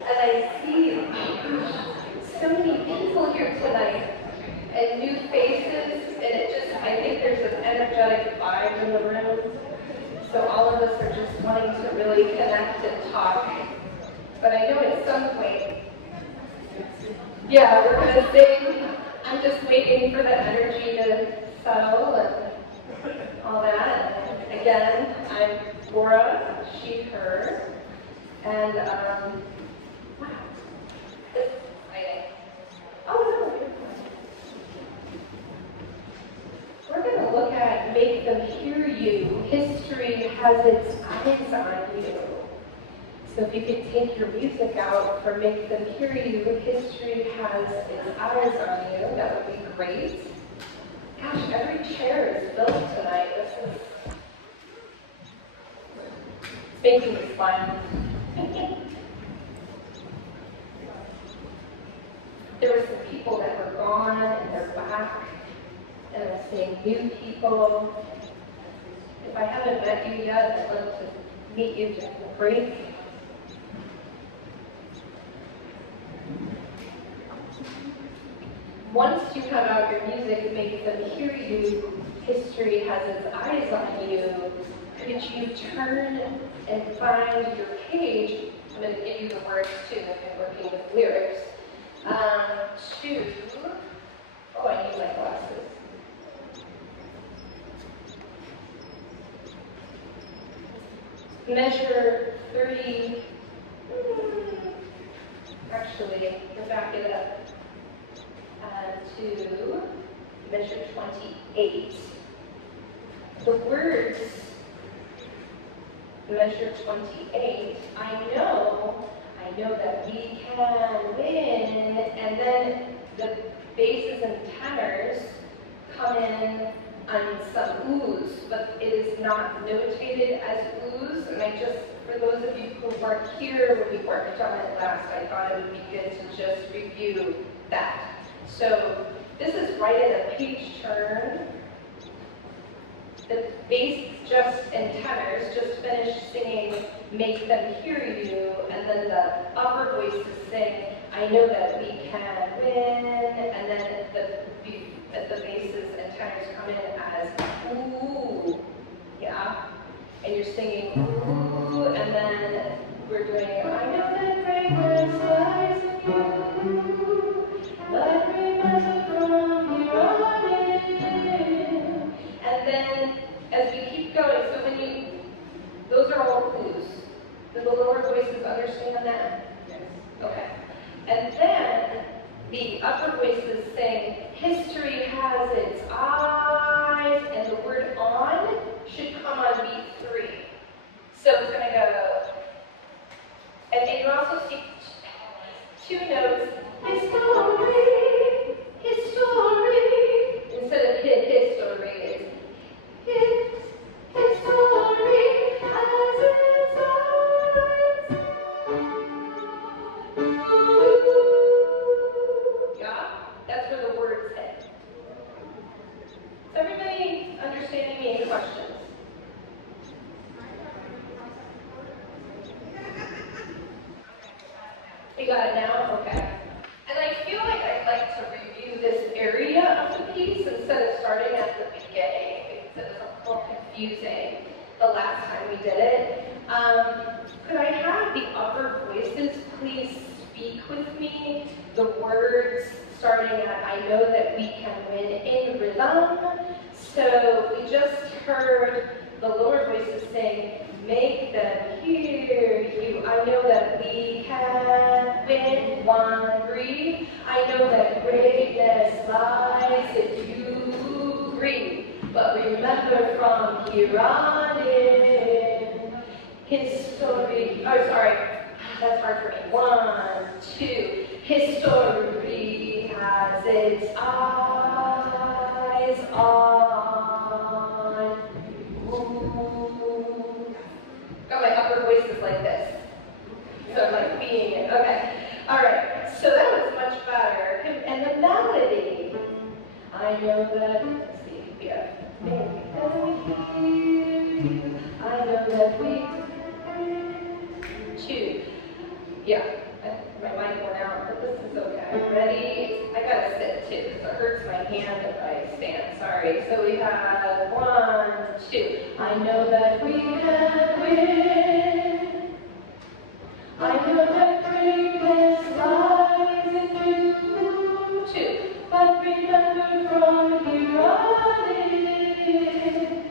And I see so many people here tonight and new faces, and I think there's an energetic vibe in the room. So all of us are just wanting to really connect and talk. But I know at some point, yeah, we're going to sing. I'm just waiting for the energy to settle and all that. And again, I'm Laura, she, her, and wow, this is exciting. Oh no, we're going to look at Make Them Hear You. History has its eyes on you. So if you could take your music out for Make Them Hear You, history has its eyes on you, that would be great. Gosh, every chair is filled tonight. This is making me smile. There were some people that were gone and they're back, and I'm seeing new people. If I haven't met you yet, I'd love to meet you during the break. Once you have out your music, Make Them Hear You, history has its eyes on you. Could you turn and find your page? I'm going to give you the words too, if you're working with lyrics. Oh, I need my glasses. Measure 30, actually, we'll back it up. To measure 28. The words, measure 28, I know that we can win, and then the basses and tenors come in on some oohs, but it is not notated as oohs, and for those of you who weren't here when we worked on it last, I thought it would be good to just review that. So this is right at a page turn. The bass and tenors just finished singing Make Them Hear You, and then the upper voices sing I know that we can win, and then the basses and tenors come in as ooh, yeah, and you're singing ooh, and then we're doing I know that fragrance lies in you, but remember from here on in. And then as we keep going, so those are all oohs. Do the lower voices understand that? Yes. Okay. And then the upper voices sing, history has its eyes, and the word on should come on beat 3. So it's going to go, and you also see 2 notes, history, history, instead of history, it's history has its eyes. Yeah, that's where the words hit. Is everybody understanding me? Any questions? You got it now? Okay. And I feel like I'd like to review this area of the piece instead of starting at the beginning, because it was a little confusing the last time we did it. Could I have the upper voices please speak with me the words starting at I know that we can win in rhythm? So we just heard the lower voices saying, make them hear you. I know that we can win. 1, breathe. I know that greatness lies in you. Breathe. But remember from here on in, history, oh sorry, that's hard for me. 1, 2, history has its eyes on you. Got my upper voices like this. So I'm like being it. Okay. All right. So that was much better. And the melody. I know that. Let's see. Yeah. Make them hear you. I know that we. 2. Yeah. too, so it hurts my hand if I stand, sorry. So we have 1, 2. I know that we can win. I know that greatness lies in you, 2. But remember from here on in,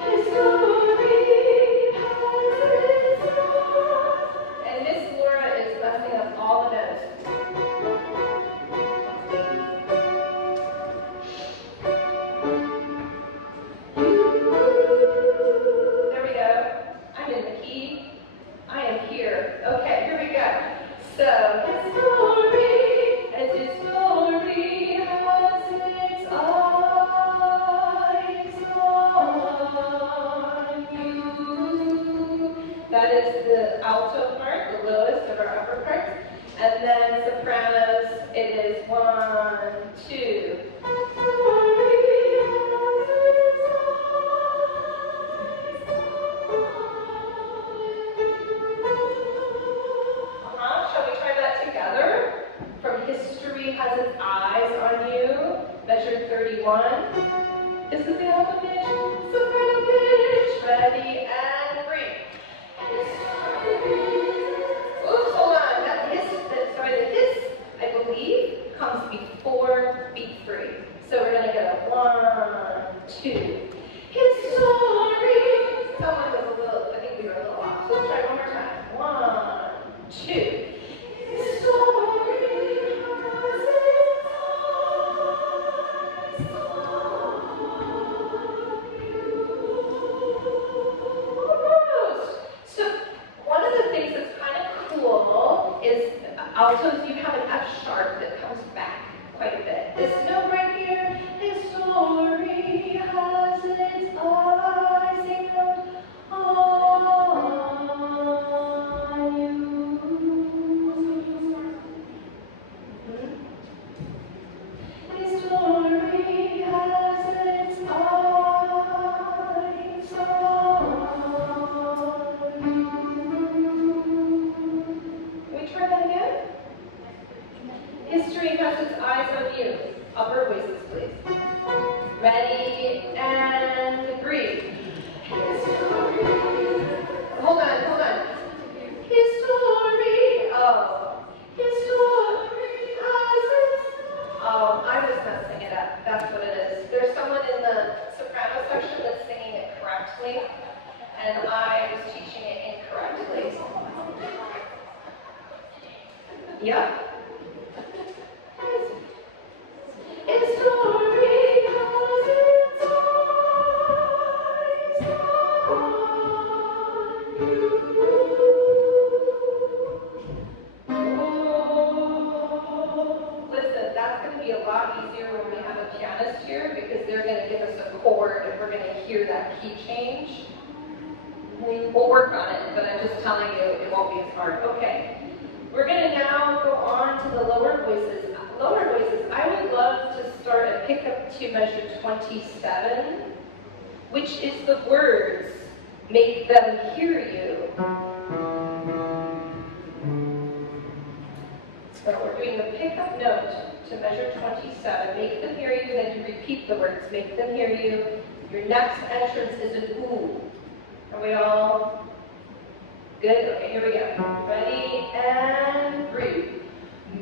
His glory has its own. And Miss Laura is messing up all the notes. There we go. I'm in the key. I am here. Okay, here we go. So, His glory, as His glory has its eyes on you. That is the alto part, the lowest of our upper parts. And then sopranos, it is 1, 2. Shall we try that together? From history has its eyes on you. Measure 31. This is the alto pitch, soprano pitch. Ready and breathe. Oops, hold on. The hiss, I believe, comes before beat 3. So we're going to go 1, 2. His story. Someone was a little, I think we were a little off. So let's try one more time. 1, 2. His story has its eyes on you. Almost. So one of the things that's kind of cool is altos, you have an F sharp that comes back quite a bit. This note right here, His story has its eyes on you. His story has its eyes on you. Can we try that again? History has its eyes on you. Upper voices, please. Ready and breathe. Hold on. His story, His story has its, I was messing it up. That's what it is. There's someone in the soprano section that's singing it correctly, and I was teaching it incorrectly. Yep. His story has its eyes on you. Listen, that's going to be a lot easier when we have a pianist here because they're going to give us a chord and we're going to hear that key change. We'll work on it, but I'm just telling you it won't be as hard. Okay. We're going to now go on to the lower voices. Lower voices, I would love to start a pickup to measure 27, which is the words, make them hear you. So we're doing the pickup note to measure 27, make them hear you, then you repeat the words, make them hear you. Your next entrance is an ooh. Are we all good? Okay, here we go. Ready and breathe.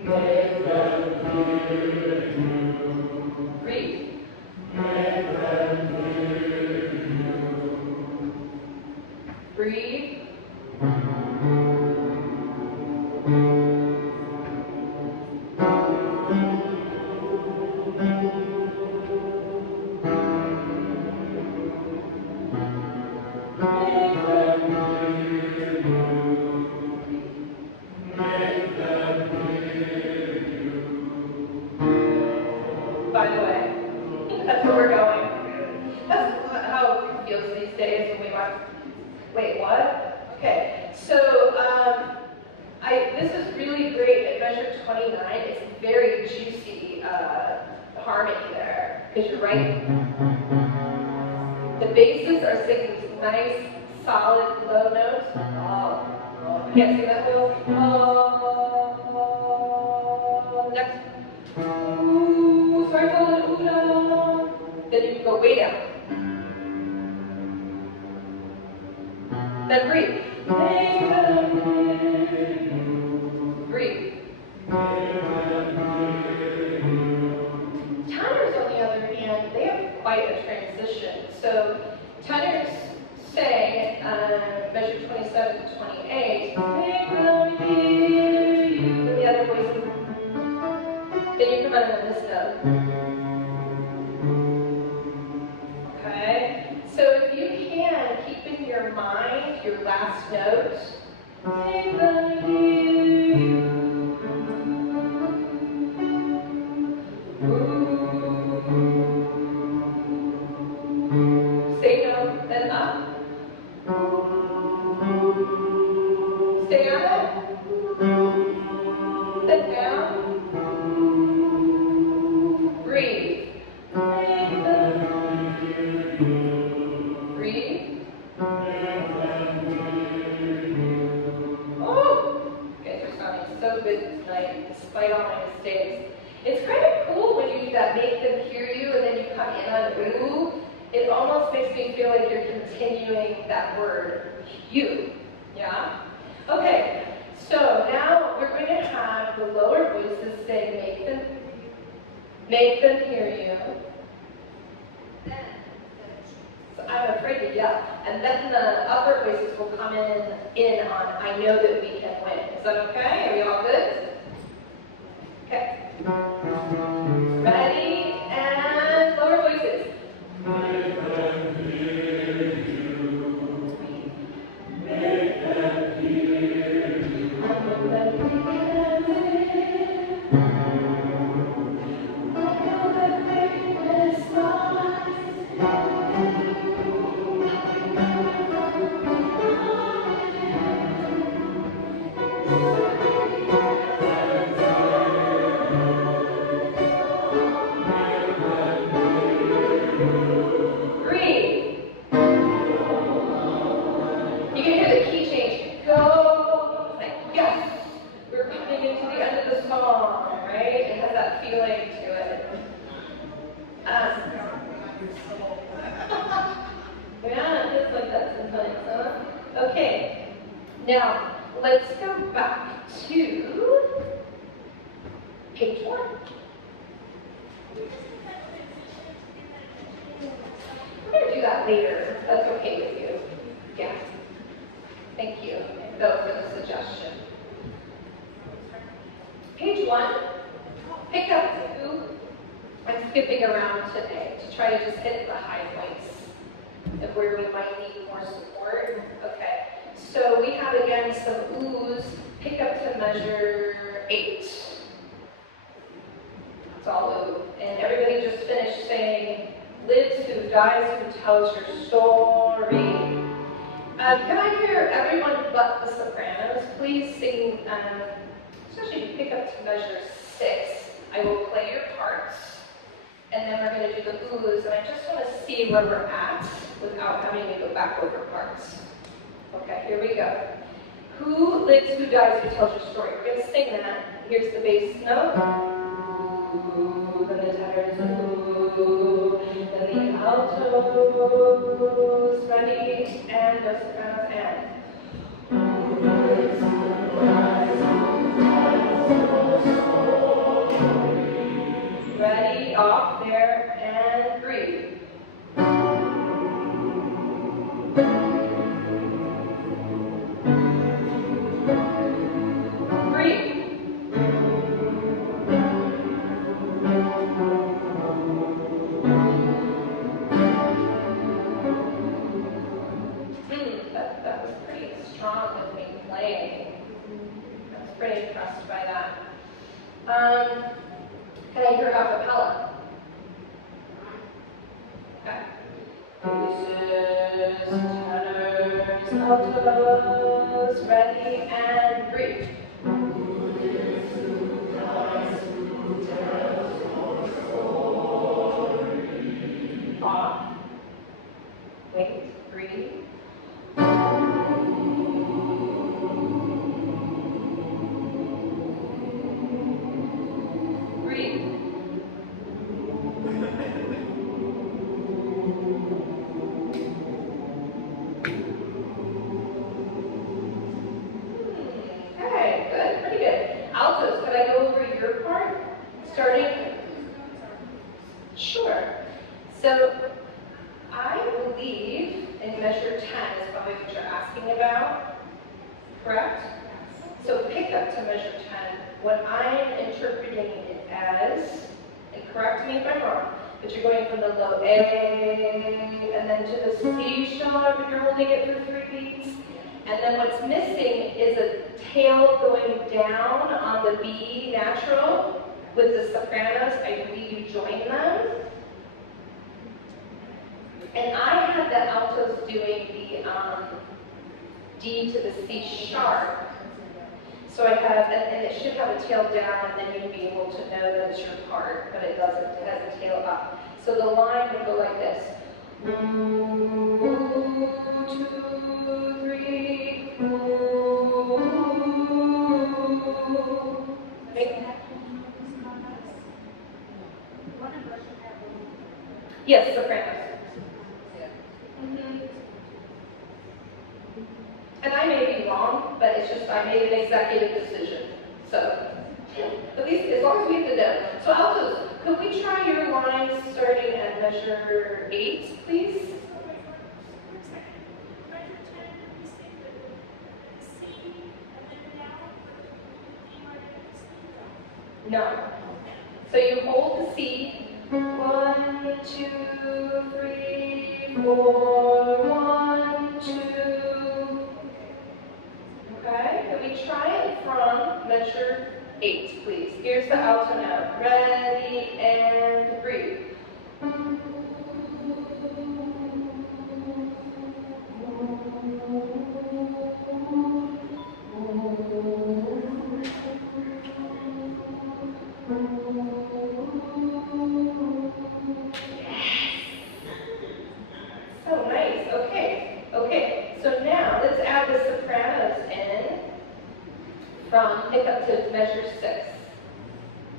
Make them hear you. Breathe. Make them hear you. Breathe. By the way, that's where we're going. That's how it feels these days when we watch. Wait, what? Okay, so this is really great at measure 29. It's very juicy harmony there, because you're right. The basses are singing these nice, solid, low notes. Oh, you can't see that, Bill? Oh, next. go way down. Then breathe. Breathe. Tenors, on the other hand, they have quite a transition. So tenors say, measure 27 to 28, the other voice, then you come out on this note. Okay? So if you can, keep in your mind your last note. Stay down, then up. Stay on it. Then down. Breathe. Breathe. Oh! You guys are sounding so good tonight, despite all my mistakes. It's kind of cool when you do that, make them hear you, and then you come in on ooh. It almost makes me feel like you're continuing that word, you. Yeah? Okay, so now we're going to have the lower voices say, make them hear you. So I'm afraid to yell. And then the upper voices will come in on, I know that we can win. Is that okay? Are we all good? Okay. Ready? And lower voices. Make them hear you. Make them hear you. I know that we can win. I know that greatness lies. Feeling to it. Yeah, it feels like that sometimes, huh? Okay, now let's go back to page 1. We're going to do that later. That's okay with you. Yeah. Thank you, though, for the suggestion. Page 1. Pick up 2. I'm skipping around today to try to just hit the high points of where we might need more support. Okay, so we have again some oohs. Pick up to measure 8. It's all ooh. And everybody just finished saying, lives who dies who tells your story. Can I hear everyone but the sopranos please sing, especially if you pick up to measure 6. I will play your parts, and then we're going to do the oohs, and I just want to see where we're at without having to go back over parts. Okay, here we go. Who lives, who dies, who tells your story? We're going to sing that. Here's the bass note. Ooh, then the tenors, ooh, then the altos, ready, and the sopranos, and. Ready, off there, and breathe. Breathe. That was pretty strong with me playing. I was pretty impressed by that. Can I hear a cappella? Okay. Voices, tenors, altos, ready, and breathe. Off. Wait, breathe. Breathe. 10 is probably what you're asking about, correct? So pick up to measure 10, what I'm interpreting it as, and correct me if I'm wrong, but you're going from the low A, and then to the C sharp, but you're holding it for 3 beats. And then what's missing is a tail going down on the B natural with the sopranos. I believe you join them. And I had the altos doing the D to the C sharp. So I have, and it should have a tail down, and then you'd be able to know that it's your part, but it doesn't. It has a tail up. So the line would go like this. 1, 2, 3, 4. Yes, sopranos. And I may be wrong, but it's just I made an executive decision. So, at least as long as we have the know. So altos, could we try your lines starting at measure 8, please? No. So you hold the C. 1, 2, 3, 4. 1, 2. Okay, can we try it from measure 8, please? Here's the alto note. Ready and breathe. So nice. Okay. Okay. So now let's add the sopranos in from pick up to measure 6.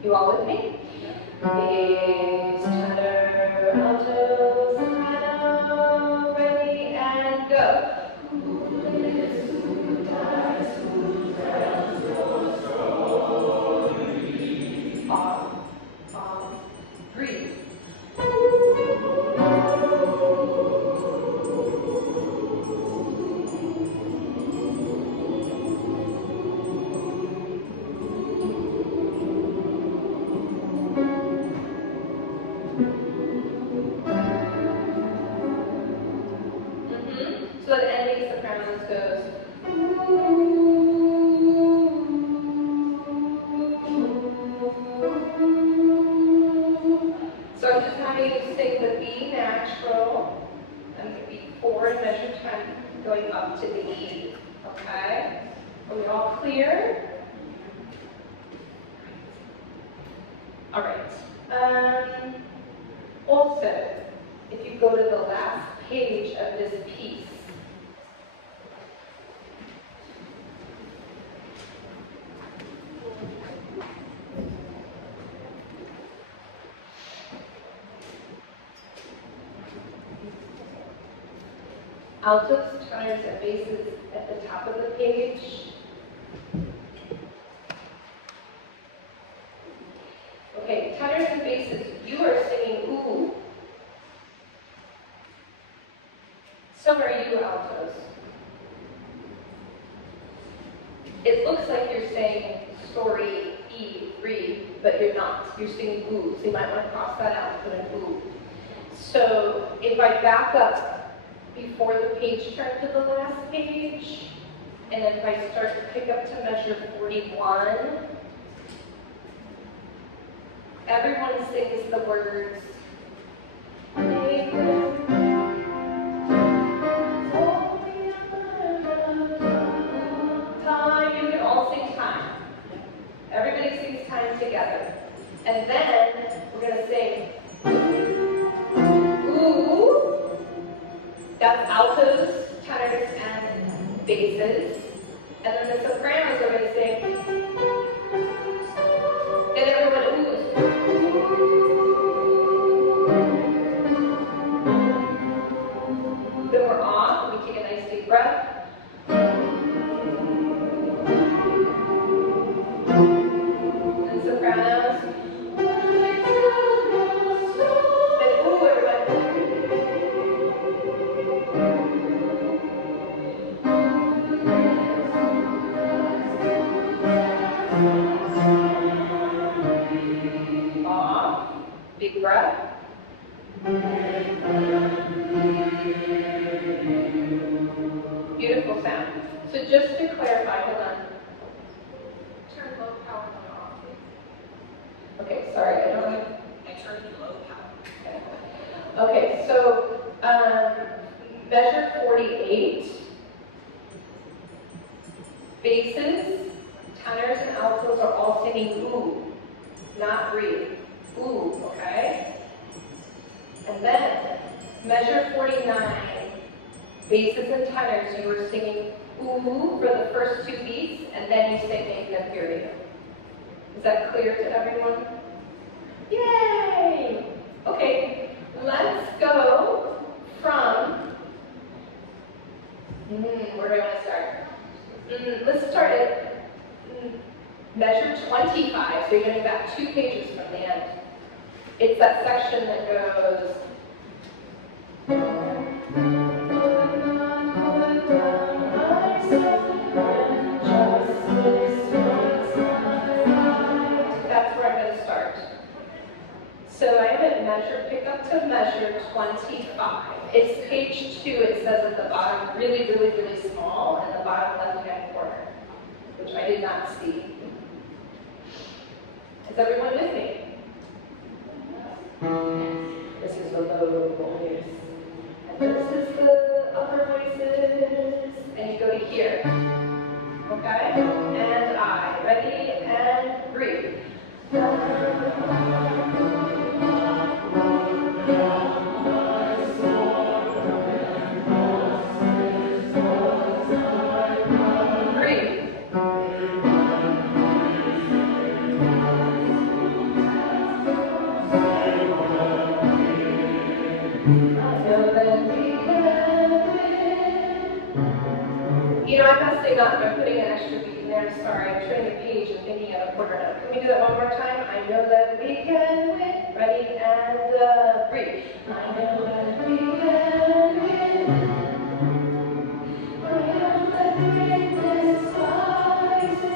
You all with me? Bass, tenor, alto, soprano, ready, and go. Breathe. So the ending sopranos goes. So I'm just having you sing the B natural and the B4 in measure 10 going up to the E. Okay? Are we all clear? All right. Also, if you go to the last page of this piece, altos, tenors, and basses at the top of the page. Okay, tenors and basses, you are singing ooh. So are you, altos. It looks like you're saying story, E, re, but you're not. You're singing ooh, so you might want to cross that out and put an ooh. So if I back up before the page turn to the last page, and then if I start to pick up to measure 41, everyone sings the words. Time, you can all sing time. Everybody sings time together. And then we're going to sing ooh. That's altos, tenors, and basses. And then the sopranos are going to sing. And everyone oohs. Then we're off. We take a nice deep breath. And sopranos. Then ooh, everybody. Beautiful sound. So just to clarify, hold on. Turn low power off. Okay, sorry, I don't know. I turned low power. Okay, so measure 48. Basses, tenors, and altos are all singing ooh, not breathe. Ooh, okay? And then measure 49. Basses and tenors, you were singing ooh for the first 2 beats, and then you sing magna period. Is that clear to everyone? Yay! Okay, let's go from, where do I want to start? Let's start at measure 25, so you're getting back 2 pages from the end. It's that section that goes, that's where I'm going to start. So I am at measure, pick up to measure 25. It's page 2, it says at the bottom, really, really, really small, in the bottom left-hand corner, which I did not see. Is everyone with me? This is the low voice, and this is the upper voices, and you go to here, okay? And I, ready, and breathe. You know, I'm messing up. I'm putting an extra beat in there. Sorry, I'm turning the page and thinking of a quarter note. Can we do that one more time? I know that we can win. Ready, and breathe. I know that we can win. I know that greatness lies in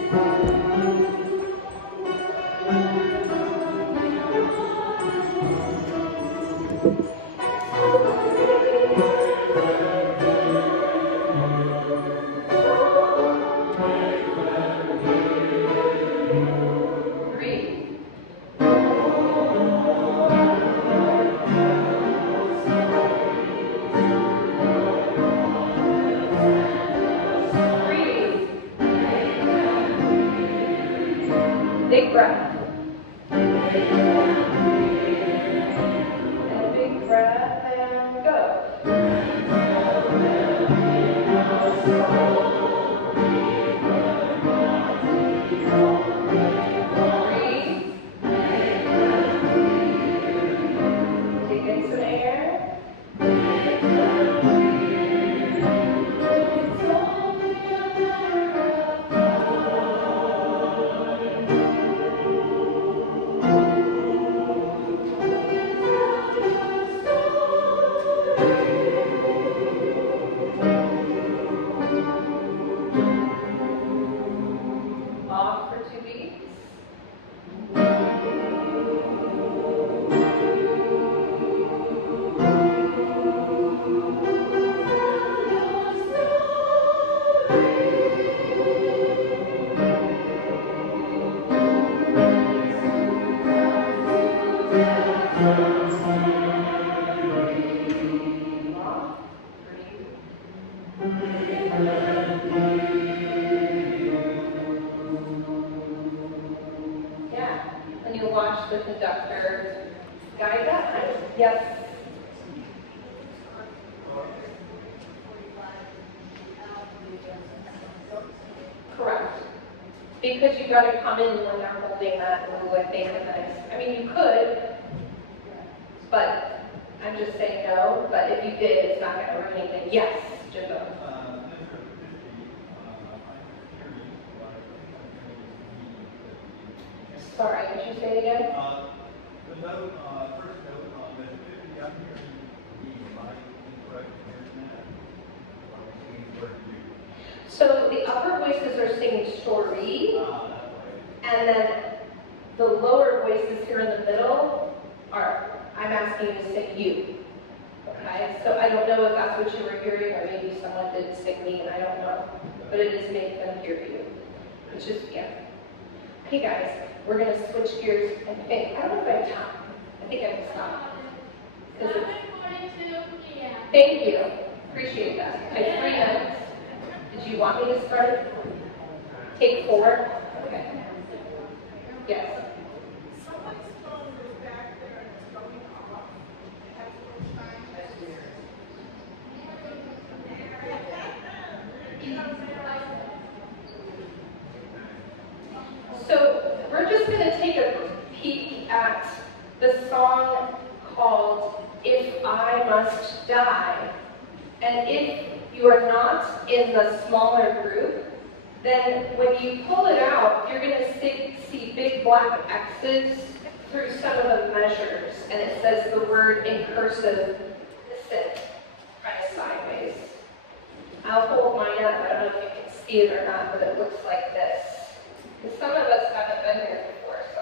big breath. And a big breath, and go. Breathe. Take in some air. Off for 2 beats. Yeah, and you watch the conductor guide that. Yes. Correct. Because you got to come in when they're holding that blue, I think, and then I mean, you could, but I'm just saying no. But if you did, it's not going to hurt anything. Yes, Jimbo. Sorry, could you say it again? The note, first note on measure 50, I'm hearing the mic incorrect in So the upper voices are singing story, and then the lower voices here in the middle are, I'm asking you to sing you, okay? die. So I don't know if that's what you were hearing, or maybe someone did stick me, and I don't know. But it is make them hear you. Which is, yeah. Okay guys, we're gonna switch gears and think. I don't know if I have time. I think I can stop. Thank you. Appreciate that. I have 3 minutes. Did you want me to start? Take 4? Okay. Yes. Someone's phone is back there and it's going off. They have to go find it. So we're just going to take a peek at the song called If I Must Die. And if you are not in the smaller group, then when you pull it out, you're going to see big black X's through some of the measures. And it says the word in cursive, sit, kind of sideways. I'll hold mine up. I don't know if you can see it or not, but it looks like this. Because some of us haven't been here before, so.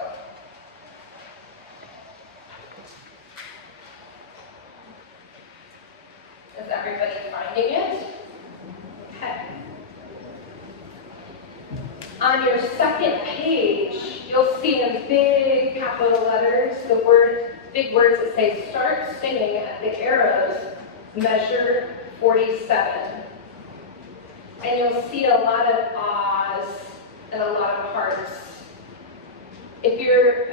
Is everybody finding it? Okay. On your second page, you'll see in big capital letters big words that say start singing at the arrows, measure 47. And you'll see a lot of ahs and a lot of hearts. If you're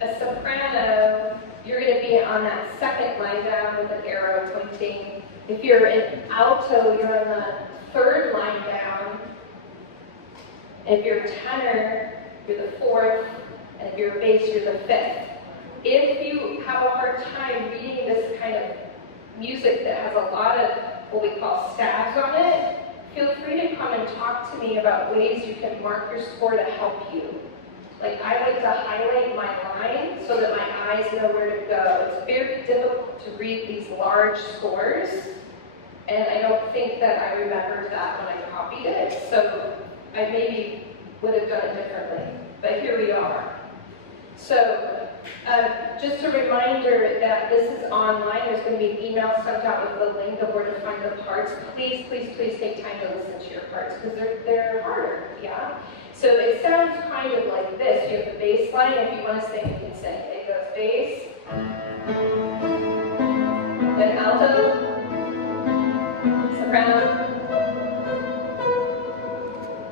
a soprano, you're going to be on that second line down with an arrow pointing. If you're an alto, you're on the third line down. If you're a tenor, you're the fourth. And if you're a bass, you're the fifth. If you have a hard time reading this kind of music that has a lot of what we call stabs on it, feel free to come and talk to me about ways you can mark your score to help you. Like, I like to highlight my line so that my eyes know where to go. It's very difficult to read these large scores, and I don't think that I remembered that when I copied it, so I maybe would have done it differently, but here we are. So, just a reminder that this is online. There's going to be an email sent out with the link of where to find the parts. Please, please, please take time to listen to your parts, because they're harder, yeah? So it sounds kind of like this. You have the bass line. If you want to sing, you can sing. It goes bass, then alto, soprano,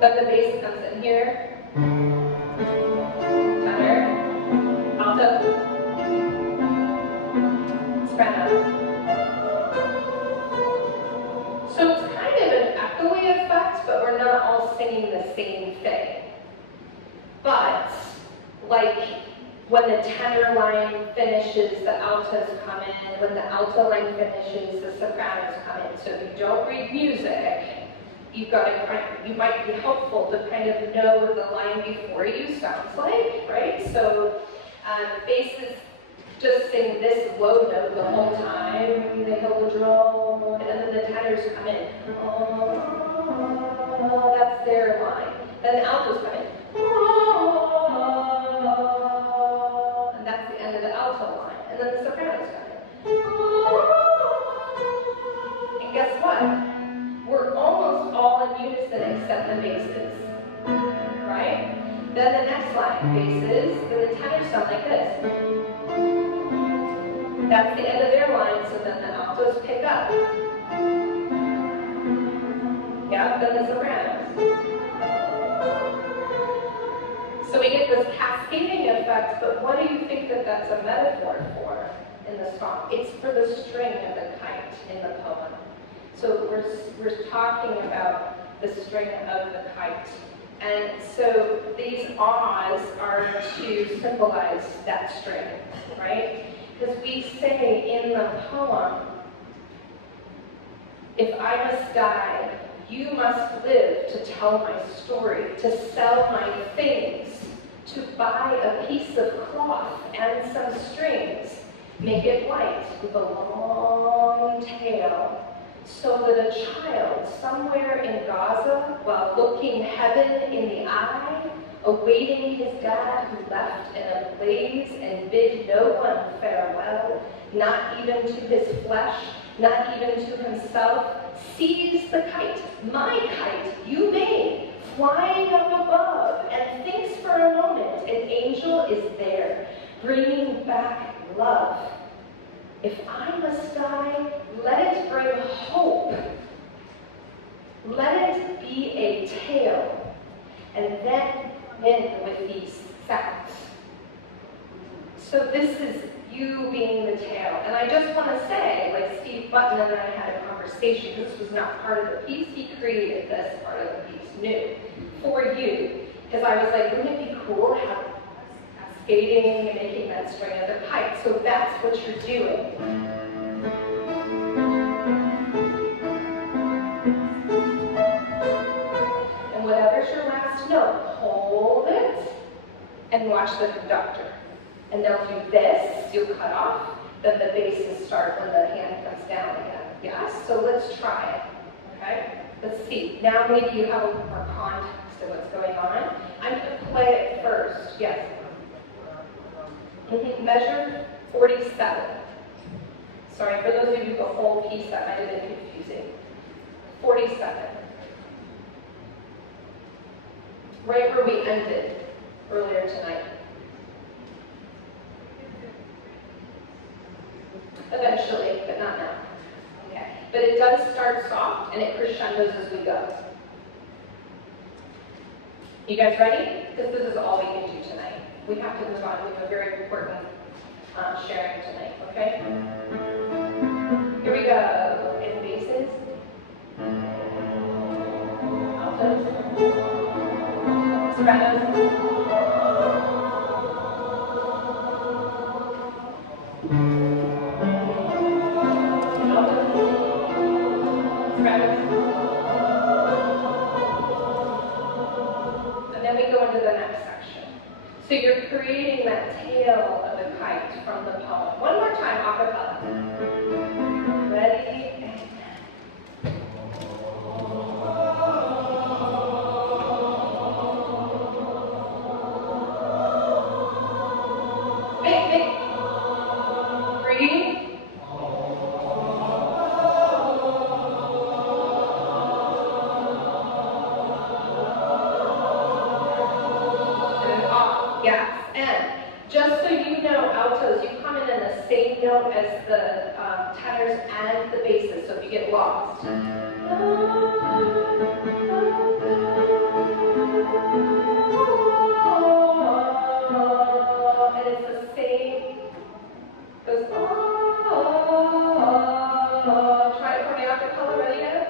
then the bass comes in here, tenor, alto, soprano. So it's kind of an echoey effect, but we're not all singing the same thing. But, like, when the tenor line finishes, the altos come in. When the alto line finishes, the sopranos come in. So if you don't read music, you might be helpful to kind of know what the line before you sounds like, right? So basses just sing this low note the whole time. They hold the drone, and then the tenors come in. Oh, that's their line. Then the altos come in. And that's the end of the alto line. And then the sopranos come in. And guess what? We're almost all in unison except the basses. Right? Then the next line, basses, then the tenors sound like this. That's the end of their line, so then the altos pick up. Yeah, then the sopranos. So we get this cascading effect, but what do you think that that's a metaphor for in the song? It's for the string of the kite in the poem. So we're talking about the string of the kite. And so these ahs are to symbolize that string, right? Because we say in the poem, if I must die, you must live to tell my story, to sell my things, to buy a piece of cloth and some strings, make it white with a long tail, so that a child somewhere in Gaza, while looking heaven in the eye, awaiting his dad who left in a blaze and bid no one farewell, not even to his flesh, not even to himself, sees the kite, my kite, you made, flying up above, and thinks for a moment an angel is there, bringing back love. If I must die, let it bring hope. Let it be a tale, and then end with these facts. So this is you being the tale. And I just want to say, like Steve Button and I had a conversation, this was not part of the piece, he created this part of the piece new for you. Because I was like, wouldn't it be cool to have skating and making that string of the kite? So that's what you're doing. And whatever's your last note, hold it and watch the conductor. And they'll do this, you'll cut off, then the basses start when the hand comes down again. Yes? So let's try it. Okay? Let's see. Now maybe you have a little more context of what's going on. I'm going to play it first. Yes? Measure 47. Sorry, for those of you the whole piece, that might have been confusing. 47. Right where we ended earlier tonight. Eventually, but not now. Okay. But it does start soft and it crescendos as we go. You guys ready? Because this is all we can do tonight. We have to move on. We have a very important sharing tonight, okay? Here we go. In basses. Altos. Sopranos. And then we go into the next section. So you're creating that tail of the kite from the poem. One more time, a cappella. Ready? Big. Breathe. Yes, and just so you know, altos, you come in the same note as the tenors and the basses, so if you get lost. And it's the same, goes, try it for me a cappella, ready now?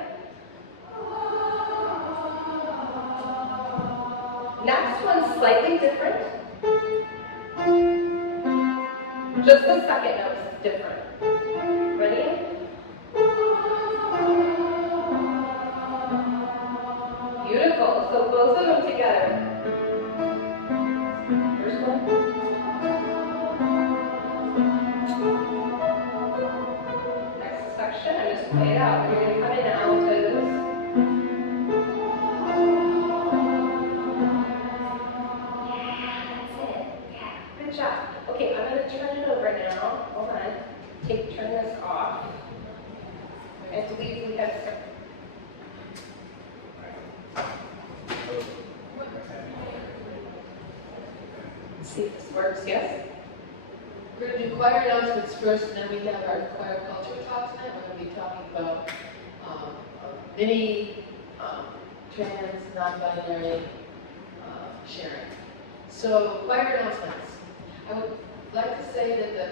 Next one's slightly different. Just the second note is different. Ready? Beautiful. So both of them together. First one. Next section, I just play it out. We're going to come in altos. Good job. Okay, I'm going to turn it over now. Hold on. Turn this off. I believe we have some. Let's see if this works. Yes? We're going to do choir announcements first, and then we have our choir culture talk tonight. We're going to be talking about many trans, non-binary sharing. So, choir announcements. I would like to say that the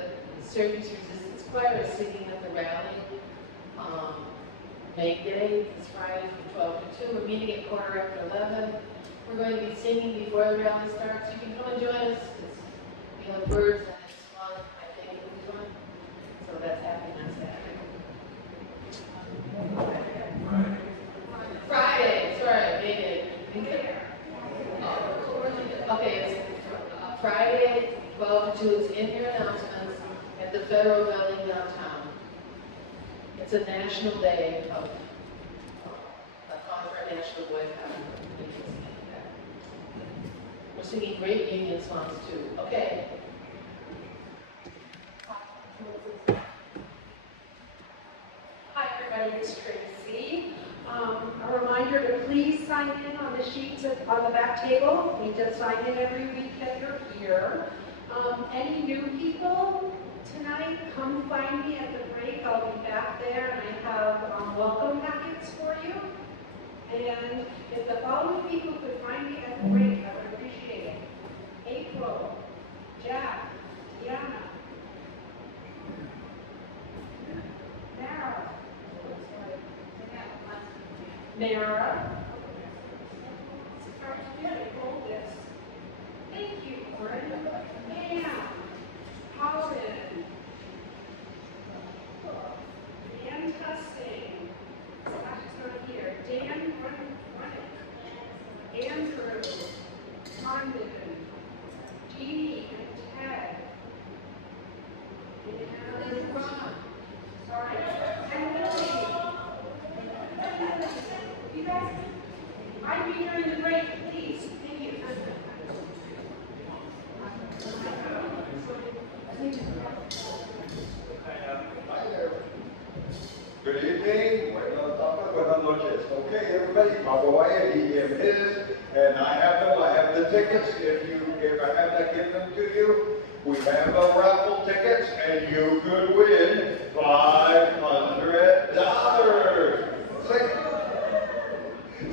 Syracuse Resistance Choir is singing at the rally May Day, this Friday from 12 to 2. We're meeting at 11:15. We're going to be singing before the rally starts. You can come and join us. We have words and it's fun. I think it'll be fun. So that's happening on Saturday. Friday, sorry, May Day. Okay, it's Friday, 12 to 2. It's in your announcements at the Federal Building downtown. It's a national day of a call for a national boycott. We're singing great union songs too. Okay. Hi, everybody, it's Tracy. A reminder to please sign in on the sheets on the back table. We just sign in every week that you're here. Any new people tonight, come find me at the break. I'll be back there, and I have welcome packets for you. And if the following people could find me at the break, I would appreciate it. April, Jack, Diana, Mara, thank you, Brenda, Pam, Colin, Dan Tusting, Sasha's not here, Dan Runnick, Andrew, Condon, Jeannie, and Ted, and Ron, sorry, and Lily. You guys, I'd be during the break, please. Thank you. Hi there. Good evening, buenas tardes, buenas noches. Okay, everybody, Magoya, he and his, and I have them. I have the tickets. If I have to give them to you, we have the raffle tickets, and you could win $500.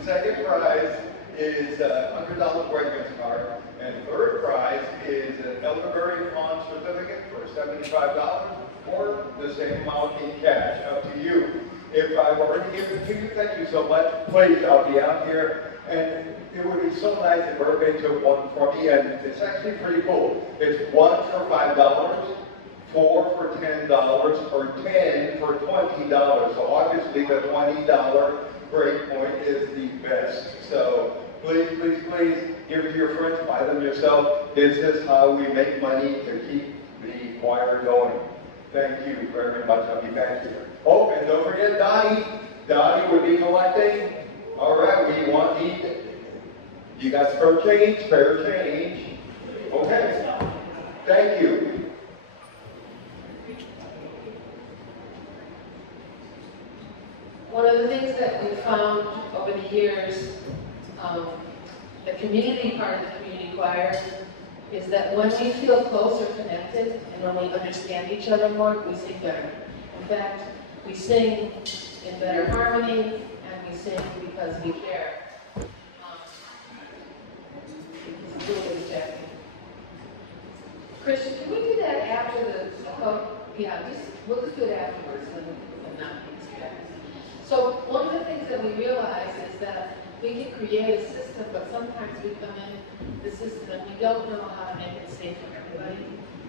Second prize is a $100 fragrance card, and third prize is an elderberry pawn certificate for $75, or the same amount in cash, up to you. If I've already given it to you, thank you so much. Please, I'll be out here, and it would be so nice if everybody took one for me, and it's actually pretty cool. It's one for $5, 4 for $10, or 10 for $20. So obviously the $20 break point is the best. So please, please, please give it to your friends, buy them yourself. This is how we make money to keep the choir going. Thank you very much. I'll be back here. Oh, and don't forget Donnie. Donnie would be collecting. All right, we want you got spare change, spare change. Okay. Thank you. One of the things that we found over the years, the community part of the community choir, is that when we feel closer connected and when we understand each other more, we sing better. In fact, we sing in better harmony and we sing because we care. It's a little distracting. Christian, can we do that after the we'll just do it afterwards and not be distracted. So one of the things that we realize is that we can create a system, but sometimes we come in the system and we don't know how to make it safe for everybody,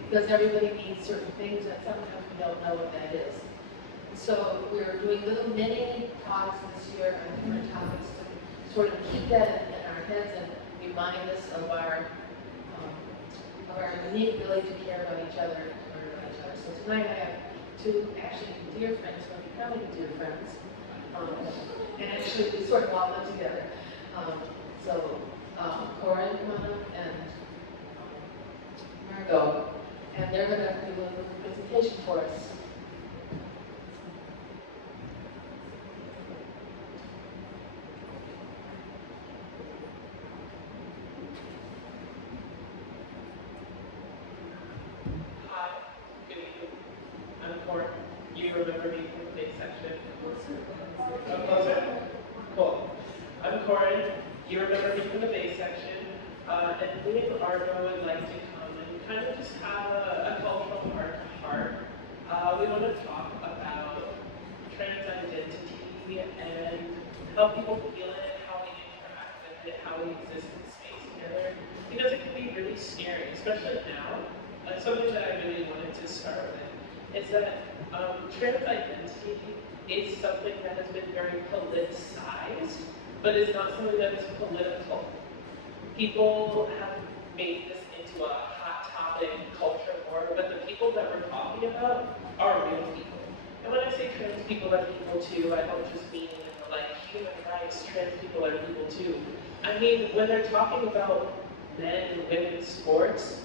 because everybody needs certain things and sometimes we don't know what that is. So we're doing little mini talks this year on different topics to sort of keep that in our heads and remind us of our unique ability to care about each other and learn about each other. So tonight I have two actually dear friends who are becoming dear friends. And actually we sort of all live together. Corin, come on up, and Margot. And they're going to do a little presentation for us. Hi, good evening. I'm Corin. You remember me from the bass section? Closer. Cool. I'm Corin. You remember me from the bass section. And me and Argo would like to come and kind of just have a cultural heart-to-heart. We want to talk about trans identity and how people feel it, how we interact with it, how we exist in space together. Because it can be really scary, especially now. Something that I really wanted to start with is that trans identity is something that has been very politicized, but is not something that is political. People have made this into a hot topic culture war, but the people that we're talking about are real people. And when I say trans people are people too, I don't just mean like human rights, trans people are people too. I mean, when they're talking about men and women's sports,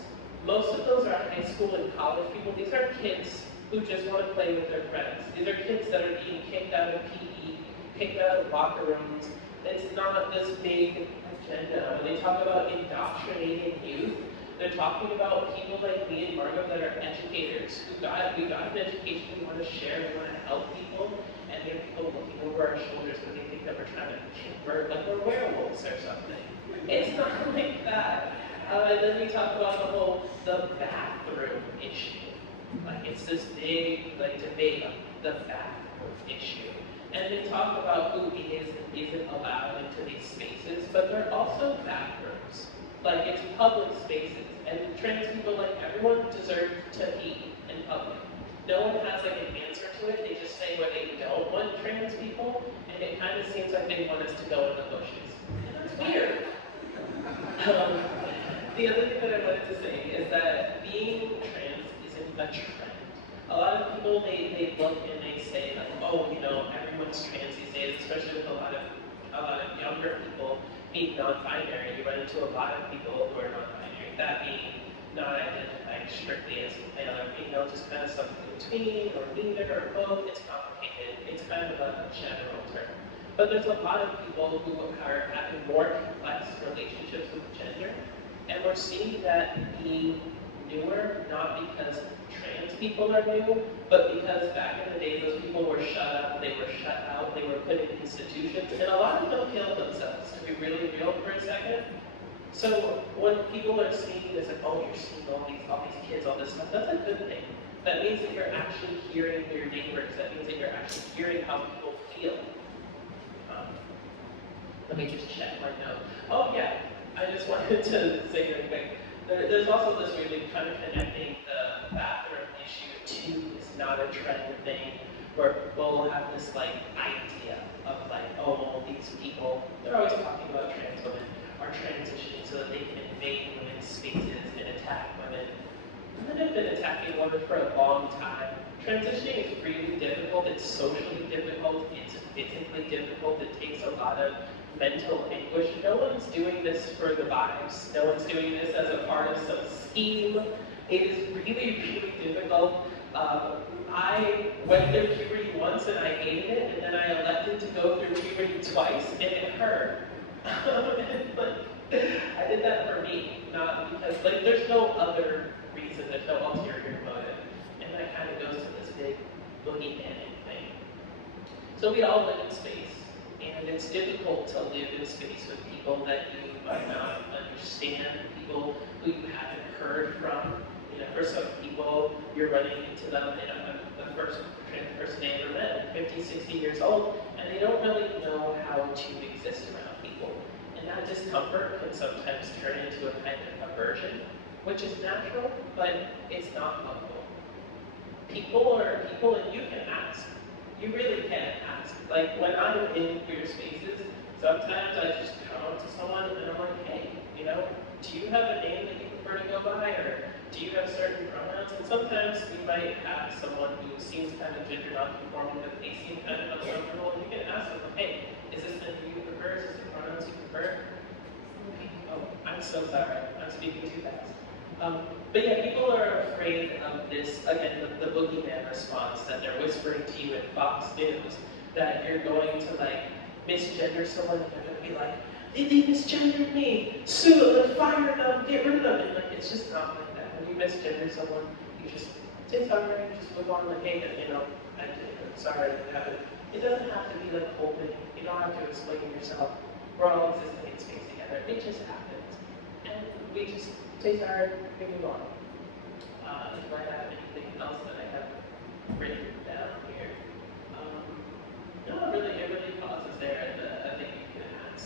most of those are high school and college people. These are kids who just want to play with their friends. These are kids that are being kicked out of PE, kicked out of locker rooms. It's not this big agenda. When they talk about indoctrinating youth, they're talking about people like me and Margot that are educators we got an education, we want to share, we want to help people, and there are people looking over our shoulders when they think that we're trying to convert, like we're werewolves or something. It's not like that. And then we talk about the bathroom issue. Like it's this big debate on the bathroom issue. And they talk about who is and isn't allowed into these spaces, but they're also bathrooms. Like it's public spaces. And trans people, like everyone, deserve to pee in public. No one has an answer to it. They just say where they don't want trans people, and it kind of seems like they want us to go in the bushes. And that's weird. The other thing that I wanted to say is that being trans isn't a trend. A lot of people, they look and they say like, oh, everyone's trans these days, especially with a lot of younger people being non-binary. You run into a lot of people who are non-binary. That being not identifying strictly as male or female, just kind of something between or neither or both. It's complicated. It's kind of a general term. But there's a lot of people who are having more complex relationships with gender, and we're seeing that being newer, not because trans people are new, but because back in the day those people were shut up, they were shut out, they were put in institutions, and a lot of them killed themselves, to be really real for a second. So when people are seeing this, like, oh, you're seeing all these kids, all this stuff, that's a good thing. That means that you're actually hearing your neighbors. That means that you're actually hearing how people feel. Let me just check my note. Oh yeah, I just wanted to say real quick. There's also this really kind of connecting the bathroom issue to this not a trend thing, where people have this idea of oh, well, these people, they're always talking about trans women, are transitioning so that they can invade women's spaces and attack women. Women have been attacking women for a long time. Transitioning is really difficult, it's socially difficult, it's physically difficult, it takes a lot of mental anguish. No one's doing this for the vibes. No one's doing this as a part of some scheme. It is really, really difficult. I went through puberty once and I hated it, and then I elected to go through puberty twice, and it hurt. I did that for me, not because, there's no other reason, there's no ulterior motive. And that kind of goes to this big boogeyman thing. So we all live in space. And it's difficult to live in space with people that you might not understand, people who you haven't heard from. For some people, you're running into them the first trans person they ever met, 50, 60 years old, and they don't really know how to exist around people. And that discomfort can sometimes turn into a kind of aversion, which is natural, but it's not helpful. People are people, and you can ask. You really can ask. When I'm in queer spaces, sometimes I just come up to someone and I'm like, hey, do you have a name that you prefer to go by, or do you have certain pronouns? And sometimes you might have someone who seems kind of gender non-conforming, but they seem kind of uncomfortable, and you can ask them, hey, is this the name you prefer? Is this the pronouns you prefer? Oh, I'm so sorry. I'm speaking too fast. But yeah, people are afraid of this, again, the boogeyman response that they're whispering to you in Fox News, that you're going to misgender someone, and they're going to be like, they misgendered me, sue them, fire them, get rid of them. And it's just not like that. When you misgender someone, you just say sorry, just move on, hey, I did it, I'm sorry, it happened. It doesn't have to be the whole thing. You don't have to explain yourself. We're all existing in space together. It just happens. And we just say sorry, we move on. Do I have anything else that I have written down here? No, it really pauses there, and I think you can ask.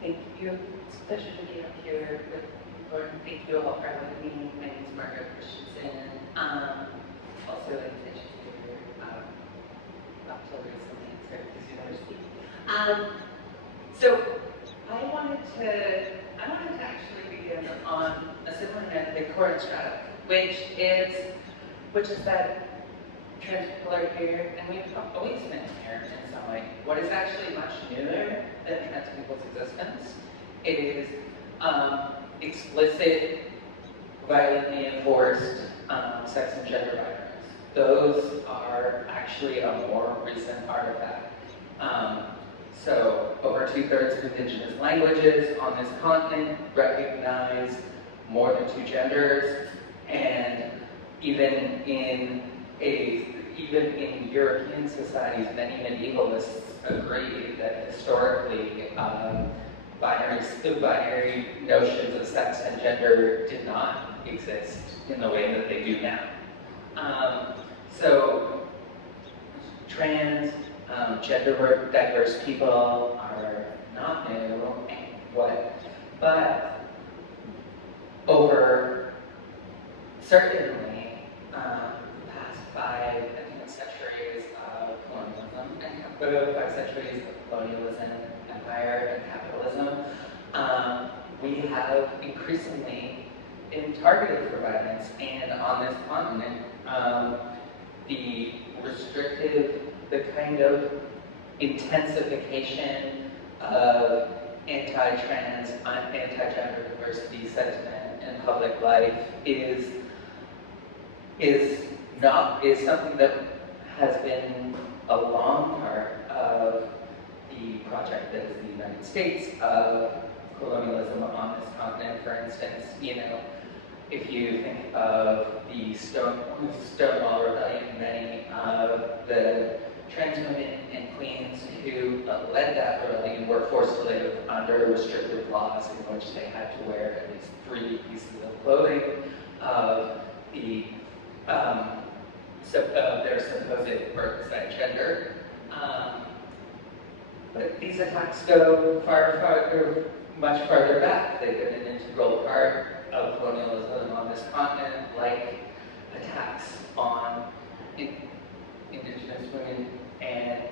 Thank you. It's a pleasure to be up here with Lord. Thank you all for having me. My name is Margaret Christensen. Also an educator up till recently at Syracuse University. So I wanted to actually begin on a similar note that Corin struck, which is that trans people are here, and we've always been here in some way. What is actually much newer than trans people's existence is explicit, violently enforced sex and gender violence. Those are actually a more recent artifact. So over 2/3 of indigenous languages on this continent recognize more than two genders, and even in European societies, many medievalists agree that historically binary notions of sex and gender did not exist in the way that they do now. So trans, gender diverse people are not new, but over certainly the past five centuries of colonialism and 5 centuries of colonialism, empire, and capitalism, we have increasingly been targeted for violence, and on this continent, the kind of intensification of anti-trans, anti-gender diversity sentiment in public life is something that has been a long part of the project that is the United States of colonialism on this continent. For instance, if you think of the Stonewall Rebellion, many of the trans women and queens who led that rebellion were forced to live under restrictive laws in which they had to wear at least 3 pieces of clothing of their supposed birth gender. But these attacks go much farther back. They've been an integral part of colonialism on this continent, like attacks on indigenous women and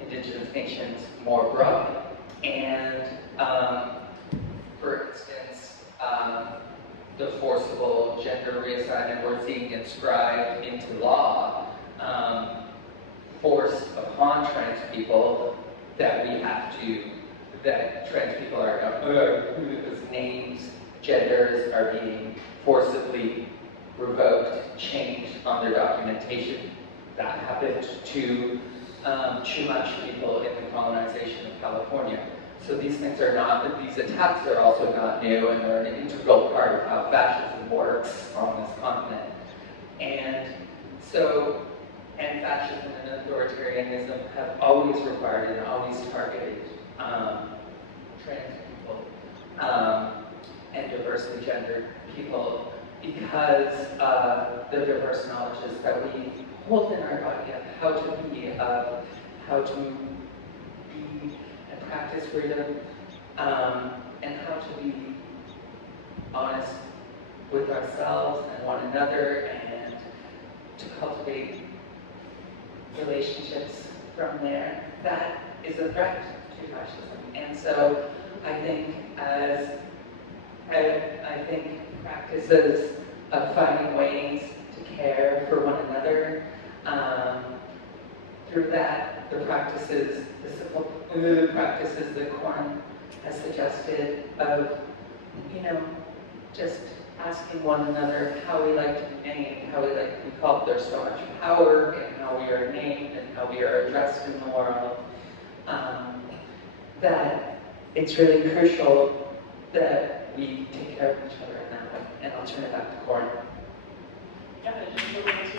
indigenous nations more broadly. And for instance, the forcible gender reassignment we're seeing inscribed into law force upon trans people that trans people whose names, genders are being forcibly revoked, changed on their documentation. That happened to Chumash people in the colonization of California. So these attacks are also not new, and they're an integral part of how fascism works on this continent. And fascism and authoritarianism have always required and always targeted trans people and diversely gendered people because the diverse knowledges that we hold in our body of how to be and practice freedom, and how to be honest with ourselves and one another, and to cultivate relationships from there. That is a threat to fascism. And so I think practices of finding ways to care for one another, through that, the practices that Corn has suggested of, just asking one another how we like to be named, how we like to be called. There's so much power in how we are named and how we are addressed in the world, that it's really crucial that we take care of each other in that way. And I'll turn it back to Corn. Yeah, I just wanted to,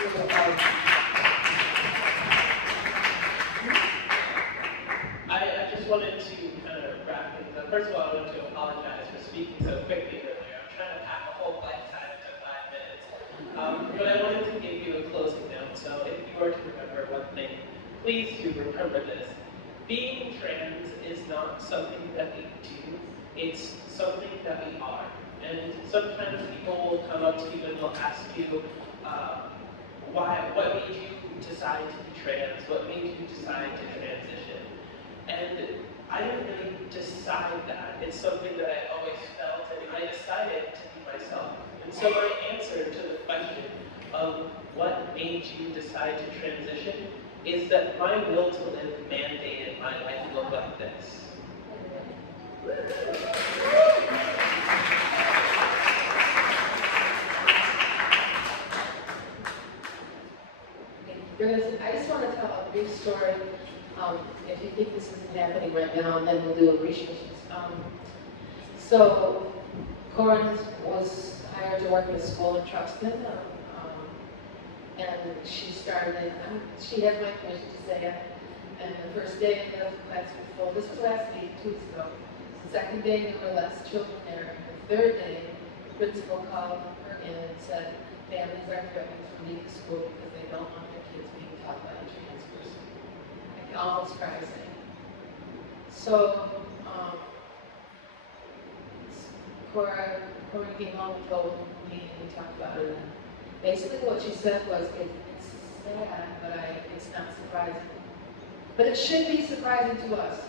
I just wanted to kind of wrap things up. First of all, I want to apologize for speaking so quickly earlier. I'm trying to pack a whole lifetime into 5 minutes. But I wanted to give you a closing note. So if you were to remember one thing, please do remember this. Being trans is not something that we do, it's something that we are. And sometimes people will come up to you and they'll ask you, what made you decide to be trans? What made you decide to transition? And I didn't really decide that. It's something that I always felt, and I decided to be myself. And so my answer to the question of what made you decide to transition is that my will to live mandated my life look like this. I just want to tell a brief story. If you think this isn't happening right now, and then we'll do appreciations. So, Corin was hired to work in a school in Truxton, and she started. She had my permission to say it. And the first day the class was full. This was last week, 2 weeks ago. The second day there were less children there. The third day, the principal called her in and said, families are threatening to leave the school because they don't want their kids being taught by a trans person. I can almost cry saying. So, Cora came home and told me, and we talked about it. And basically, what she said was, "It's sad, but it's not surprising. But it should be surprising to us.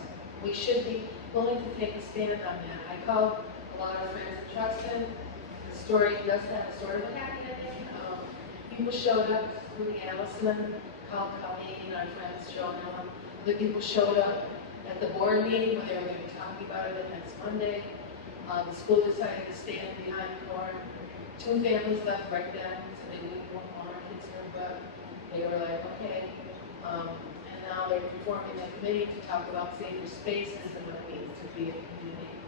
We should be willing to take a stand on that." I called a lot of friends in Truxton. The story does have a sort of a happy ending. People showed up, including Allison, called Colleen, and our friends, Jonah. The people showed up at the board meeting when they were going to be talking about it the next Monday. The school decided to stand behind Corin. 2 families left right then, so they wouldn't want our kids here, but they were like, okay. And now they're forming a committee to talk about safer spaces and what it means to be a community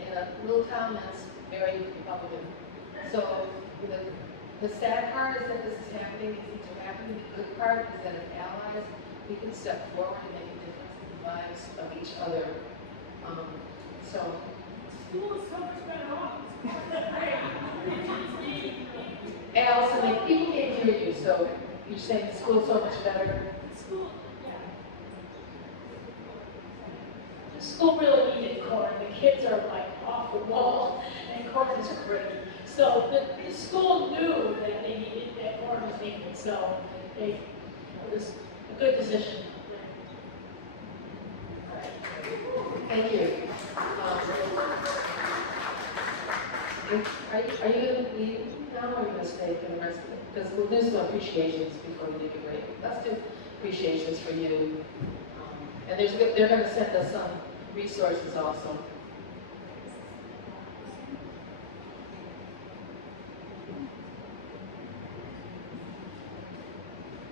in a little town that's very Republican. So the sad part is that this is happening, these things are happening. The good part is that as allies, we can step forward and make a difference in the lives of each other. School is so much better off. Allison, people can't hear you, so you're saying the school's so much better? School, yeah. The school really needed Corin. The kids are like off the wall, and Corin's great. So the school knew that they needed, that Corin was needed, so it was a good decision. Thank you. Are you going to leave now, or are you going to stay for the rest of it? Because we'll do some appreciations before we take a break. Let's do appreciations for you. And they're going to send us some resources also.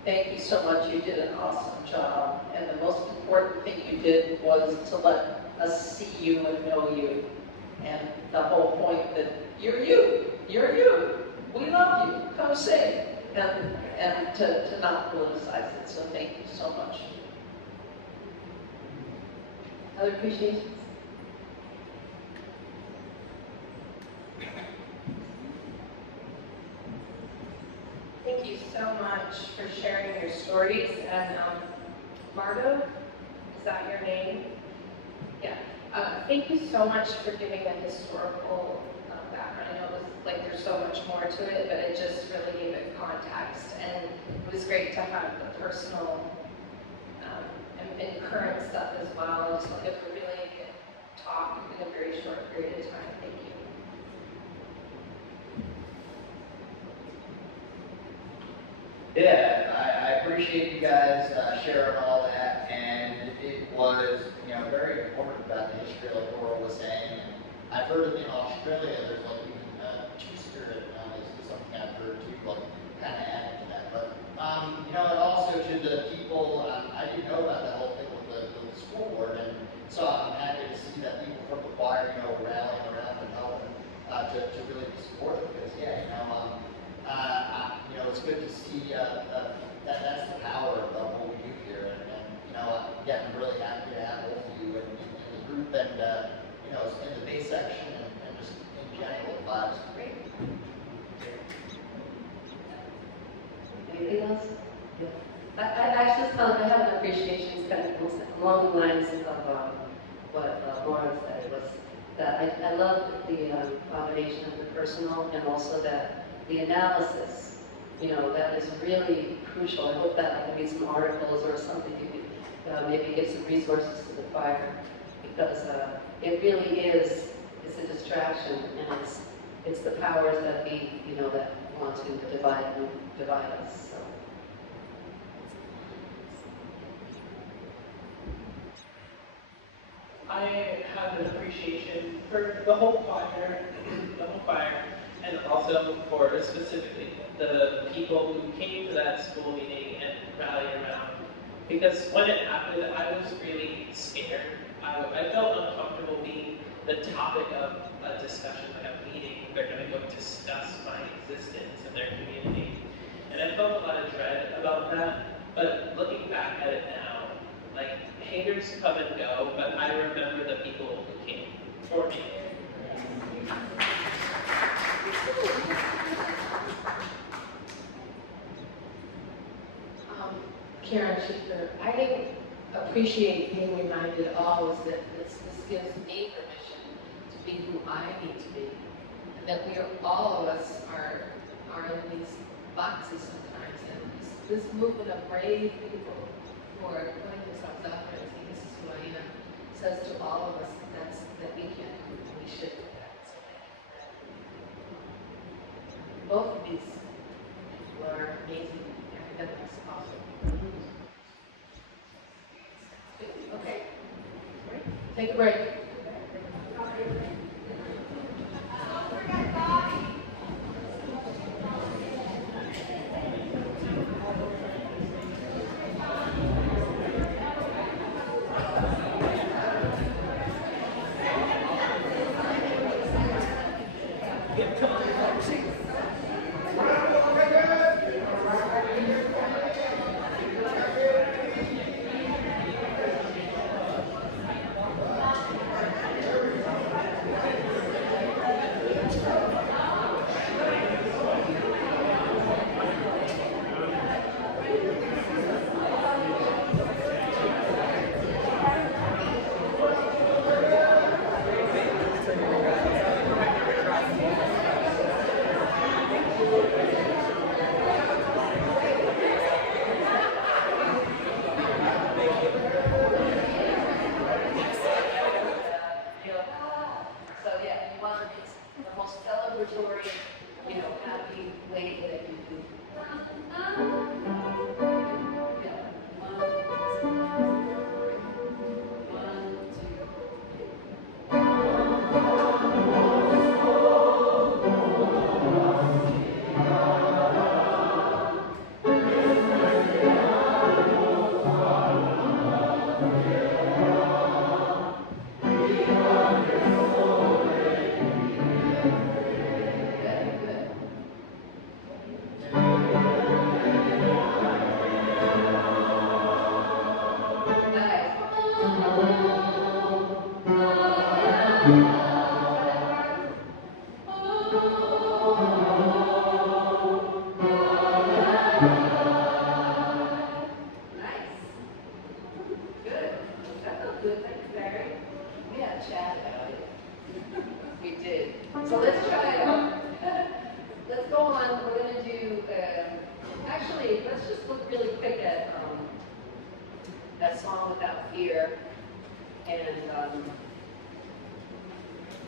Thank you so much. You did an awesome job. And the most important thing you did was to let us see you and know you. And the whole point that you're you. You're you. We love you. Come sing. And to not politicize it. So thank you so much. Other appreciations? Thank you so much for sharing your stories. And Margot, is that your name? Yeah. Thank you so much for giving a historical background. I know it was like there's so much more to it, but it just really gave it context. And it was great to have the personal and current stuff as well. I just wanted to really talk in a very short period of time. Thank you. Yeah, I appreciate you guys sharing all that, and it was, very important about the history, like Laura was saying. And I've heard in Australia, there's like even two-spirit, is something I've heard too, like kind of adding to that. But and also to the people, I didn't know about that whole thing with the school board, and so I'm happy to see that people from the choir, rallying around and helping to really be supportive, because it's good to see that's the power of what we do here, and again, I'm really happy to have both of you in the group, and in the base section, and just in general, the vibes. Great. Anything else? Yeah. I actually felt I have an appreciation kind of along the lines of what Lauren said. Was that I love the combination of the personal and also that the analysis. That is really crucial. I hope that I can read some articles or something. You could maybe give some resources to the choir, because it really is. It's a distraction, and it's the powers that be, you know, that want to divide us. So. I have an appreciation for the whole choir, and also for specifically the people who came to that school meeting and rallied around. Because when it happened, I was really scared. I felt uncomfortable being the topic of a discussion, like a meeting. They're going to go discuss my existence in their community. And I felt a lot of dread about that. But looking back at it now, like, haters come and go, but I remember the people who came for me. Karen Schichter, I appreciate being reminded always that this gives me permission to be who I need to be. And that we are, all of us are in these boxes sometimes. And this movement of brave people who are putting themselves out there and saying, this is who I am, says to all of us that we can and we should do that. So both of these people are amazing academics also. Okay. Take a break.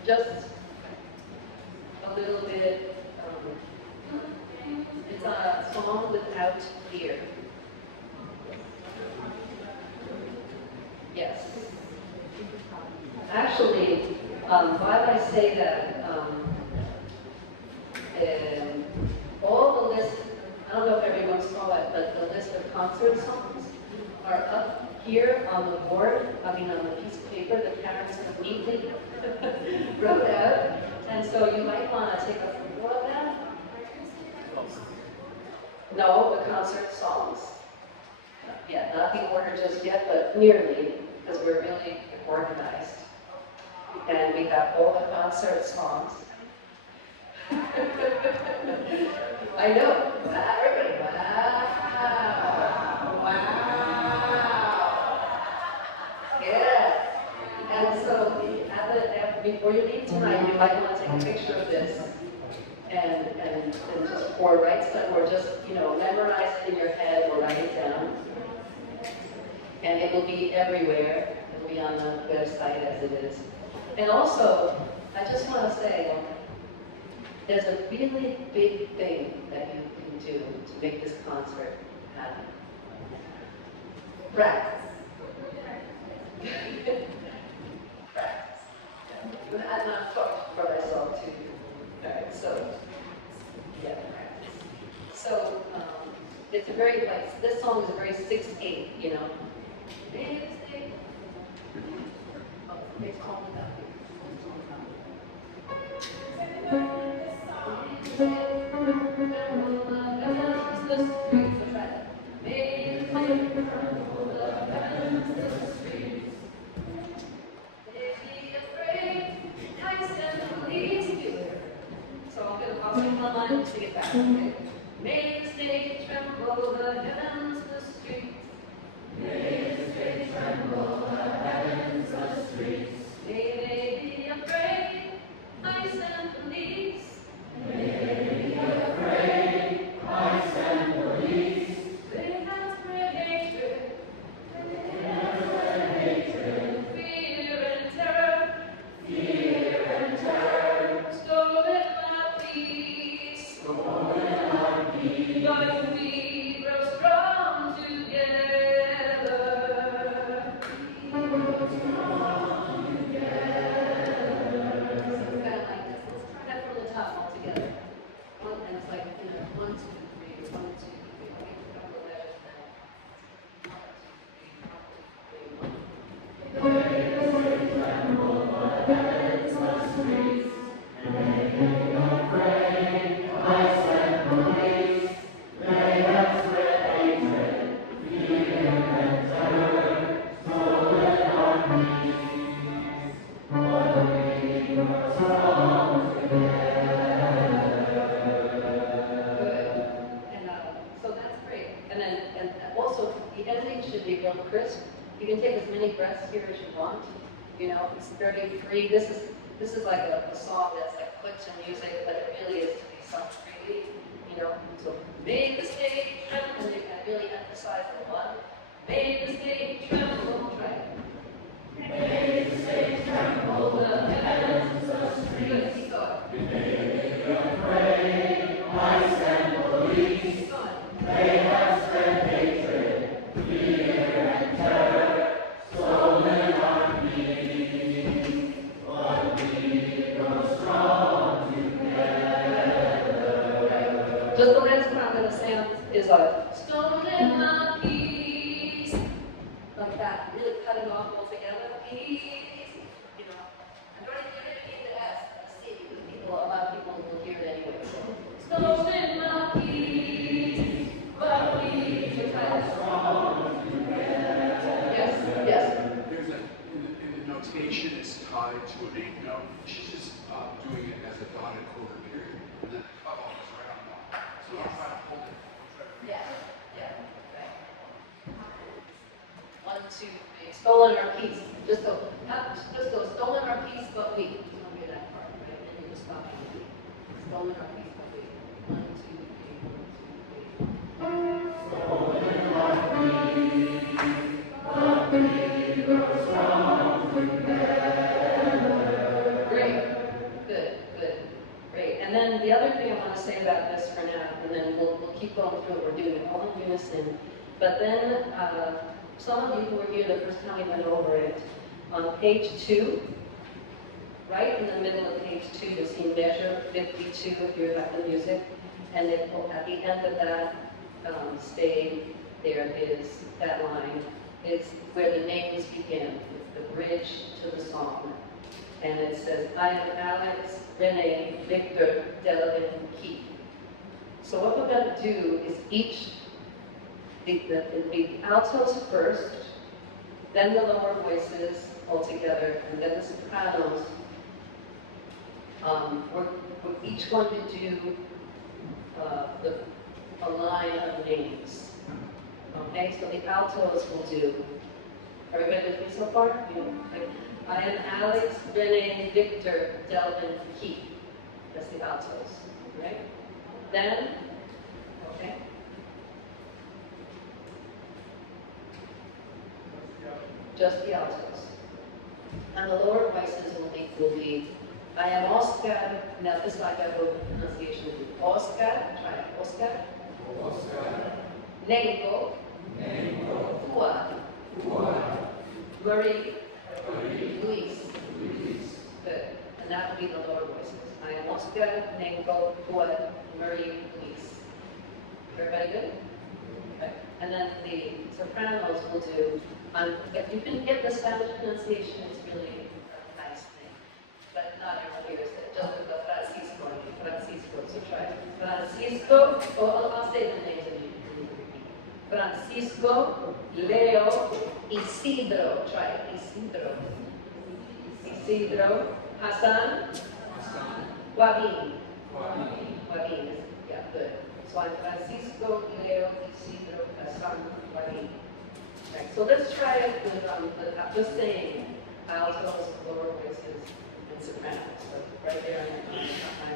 Just a little bit, it's a song without fear. Yes. Actually, while I say that, all the list, I don't know if everyone saw it, but the list of concert songs are up here on the board, on the piece of paper that Karen's neatly wrote out. And so you might want to take a photo of that. No, the concert songs. Yeah, not the order just yet, but nearly, because we're really organized. And we got all the concert songs. I know. Everybody, wow. Yeah. And so before you leave tonight, you might want to take a picture of this and just, or write stuff, or just, memorize it in your head or write it down. And it will be everywhere. It will be on the website as it is. And also, I just want to say, there's a really big thing that you can do to make this concert happen. Practice. Practice. I'm not talking for myself too. Alright, so, yeah, practice. So, it's a very, like, this song is a very 6/8, you know. Oh, it's calm down. So I'll sing one line and sing it back, okay? Make the stage tremble, the heavens, the streets. Make the stage tremble, the heavens, the streets. May they be afraid, ice and police. May they be afraid, ice and police. They have spread hatred. They have spread hatred. Fear and terror. Fear and terror. Stolen our peace. Stolen our peace. But we grow strong together. We grow strong together. So it's kind of like this. Let's try that from the top all together. One, and it's like, you know, 1, 2, 3, 1, 2, 3. Okay, a couple of letters now. 1, 2, 3, 1, 2, 3, 1. So that's great. And then, and also, the ending should be real crisp. You can take as many breaths here as you want. You know, it's 33. This is like a song that's like clicks and music, but it really is to be sung freely. You know, so make the stage tremble, and you can really emphasize the one. Make the stage tremble, try it. Make the stage tremble, the heavens, the streets. Good, keep going. Ice and police. Keep going. They have spread hatred, fear and terror, stolen our peace. But we grow strong together. Just the last part I'm going to say is like, stolen our peace. Like that, really cutting off altogether. Peace. You know, I'm going to need the S and the C because people, a lot of people will hear it anyway. So, stolen our peace, but we grow strong together. Yes, yes. There's in the notation, it's tied to an 8 note. She's just doing it as a dotted quarter period. And then the cut off is right on that. So I'm trying to hold it. Yeah, yeah, right. 1, 2, 3. Stolen our peace. Just go, stolen our peace, but we. Don't hear that part, right? And you just stop on the beat. Stolen our peace, but we. 1, 2, 3, 1, 2, 3. Stolen our peace, but we grow strong together. Great. Good, good. Great. And then the other thing I want to say about this for now, and then we'll keep going through it. We're doing it all in unison. But then, some of you who were here the first time we went over it, on page 2, right in the middle of page 2, you'll see measure 52 if you have the music. And then at the end of that there is that line. It's where the names begin. It's the bridge to the song. And it says, I am Alex, Renee, Victor, Delvin, Keith. So what we're going to do is each, the altos first, then the lower voices all together, and then the sopranos. We're each going to do a line of names. Okay, so the altos will do. Everybody with me so far? Yeah. Okay. I am Alex, Renee, Victor, Delvin, Keith. That's the altos, right? Then, okay. Just the altos. And the lower voices will be I am Oscar. Now this I got a pronunciation. Oscar. Try it. Oscar. Nengo. Juan. Marie. Luis. Good. And that would be the lower voices. I am Oscar, Nengo, Juan, Marie, Luis. Everybody good? Okay. And then the sopranos will do, if you can get the Spanish pronunciation, it's really a nice thing. But not everyone hears it. Just the Francisco. So try it. Francisco, I'll say the names and you can repeat. Francisco, Leo, Isidro. Try it. Isidro. Hassan. Joaquin. Joaquin. Yeah, good. So I'm Francisco, Leo, Isidro, Hassan, Joaquin. Okay, so let's try it with just saying altos, lower voices, and sopranos. So right there on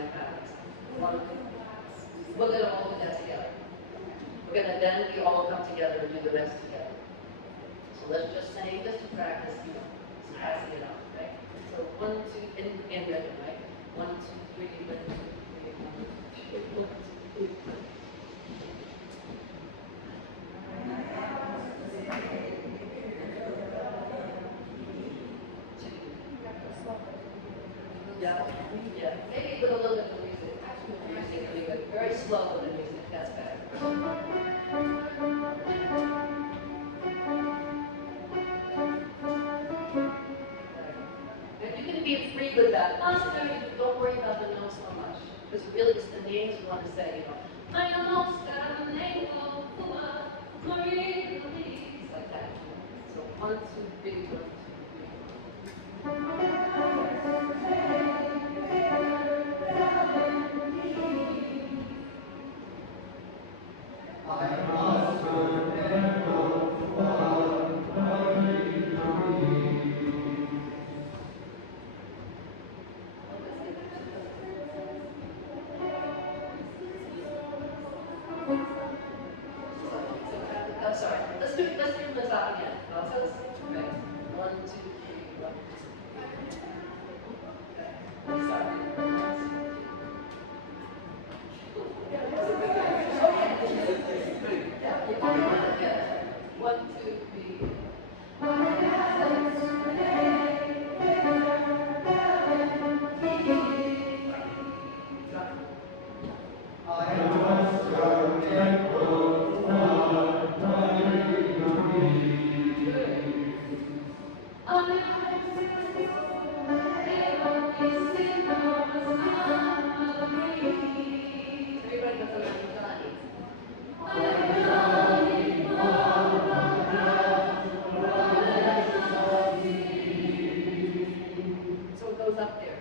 the pads. We're going to all do that together. We're going to then we all come together and do the rest together. So let's just say, just to practice, passing it out, right? So 1, 2, in rhythm, right? 1, 2, 3, 1, 2, 3, 1, 2, 3. Yeah. Maybe with a little bit of music. Actually, with music, really good. Very slow with the music. That's better. And you can be free with that. Don't worry about the notes so much. Because really, it's the names you want to say. I am Oscar, Nengo, Marie, Louise, like that. So 1, 2, 3, 1, 2, 3. I'm sorry. Let's do this out again. Altos. Okay. 1, 2, 3, 1. Okay. Sorry. Yeah. 1, 2, 3. Everybody goes around so it goes up there.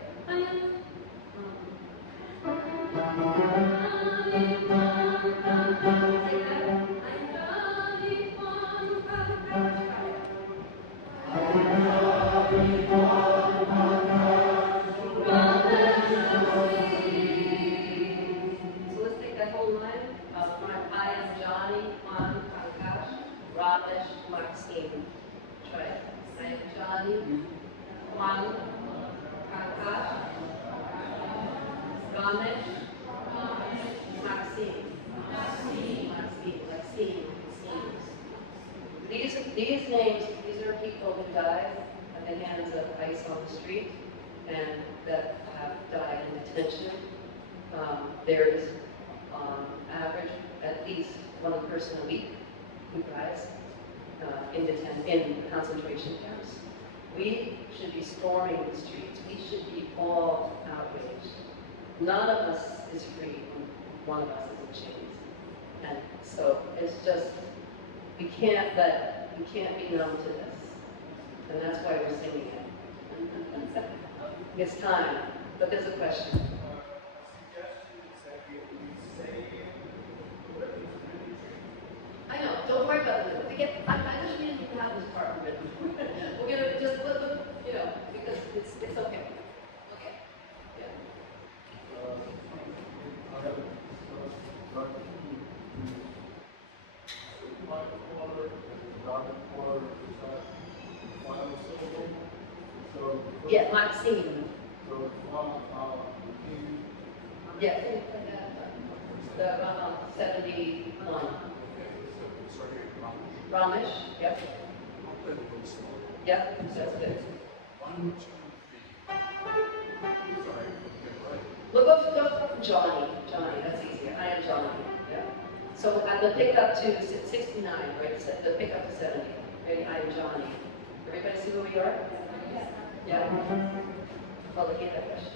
So let's take that whole line. I am Johnny, Juan, Prakash, Ramesh, Maxine. Try it. I am Johnny, Juan, Prakash, Ramesh, Maxine. These names, these are people who died at the hands of ICE on the street and that have died in detention. There is average at least one person a week who dies in concentration camps. We should be storming the streets. We should be all outraged. None of us is free when one of us is in chains. And so it's just, we can't be numb to this. And that's why we're singing it. It's time. But there's a question. I know, don't worry about it. I just need to have this part written. We're going to just because it's okay. Okay? Yeah. Yeah, Maxine. Yes, the 71. Ramesh, yep. Yep, that's good. 1, 2, 3. Sorry. We'll go from Johnny. Johnny, that's easier. I am Johnny. Yeah. So the pickup to 69, right? The pickup to 70. Ready? I am Johnny. Everybody see who we are? Yeah. Well, look at that question.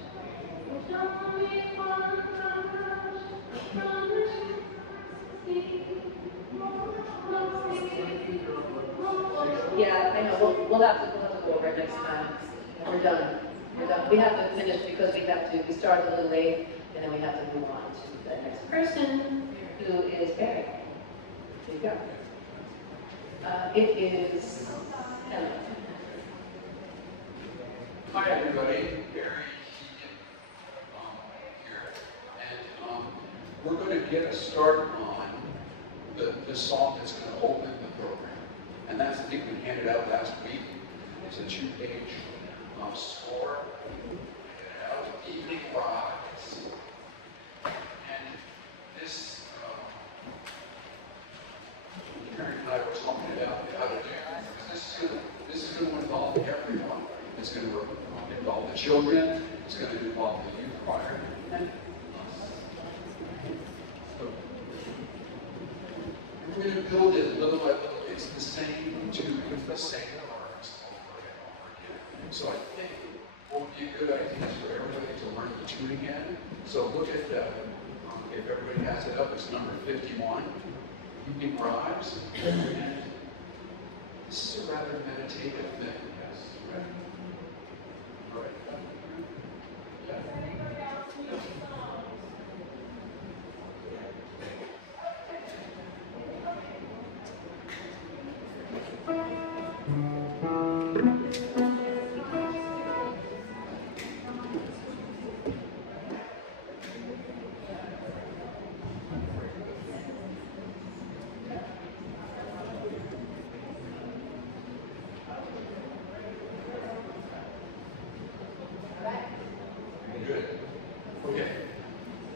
Yeah, I know. We'll have to go over it next time. We're done. We're done. We have to finish because we started a little late, and then we have to move on to the next person, who is Barry. There you go. It is Emma. Hi everybody, Barry Keegan here, and we're going to get a start on the song that's going to open the program, and that's the thing we handed out last week. It's a 2-page score, Evening Rise, and this, Karen and I were talking about how to do it, because this is going to involve everyone. It's going to involve the children, it's going to involve the youth choir, and us. So, we're going to build it little by little. It's the same tune with the same words over and over again. So I think what would be a good idea is for everybody to learn the tune again. So look at, if everybody has it up, it's number 51, Evening Rise. And this is a rather meditative thing, yes, right? All right. Yeah. Good. Okay.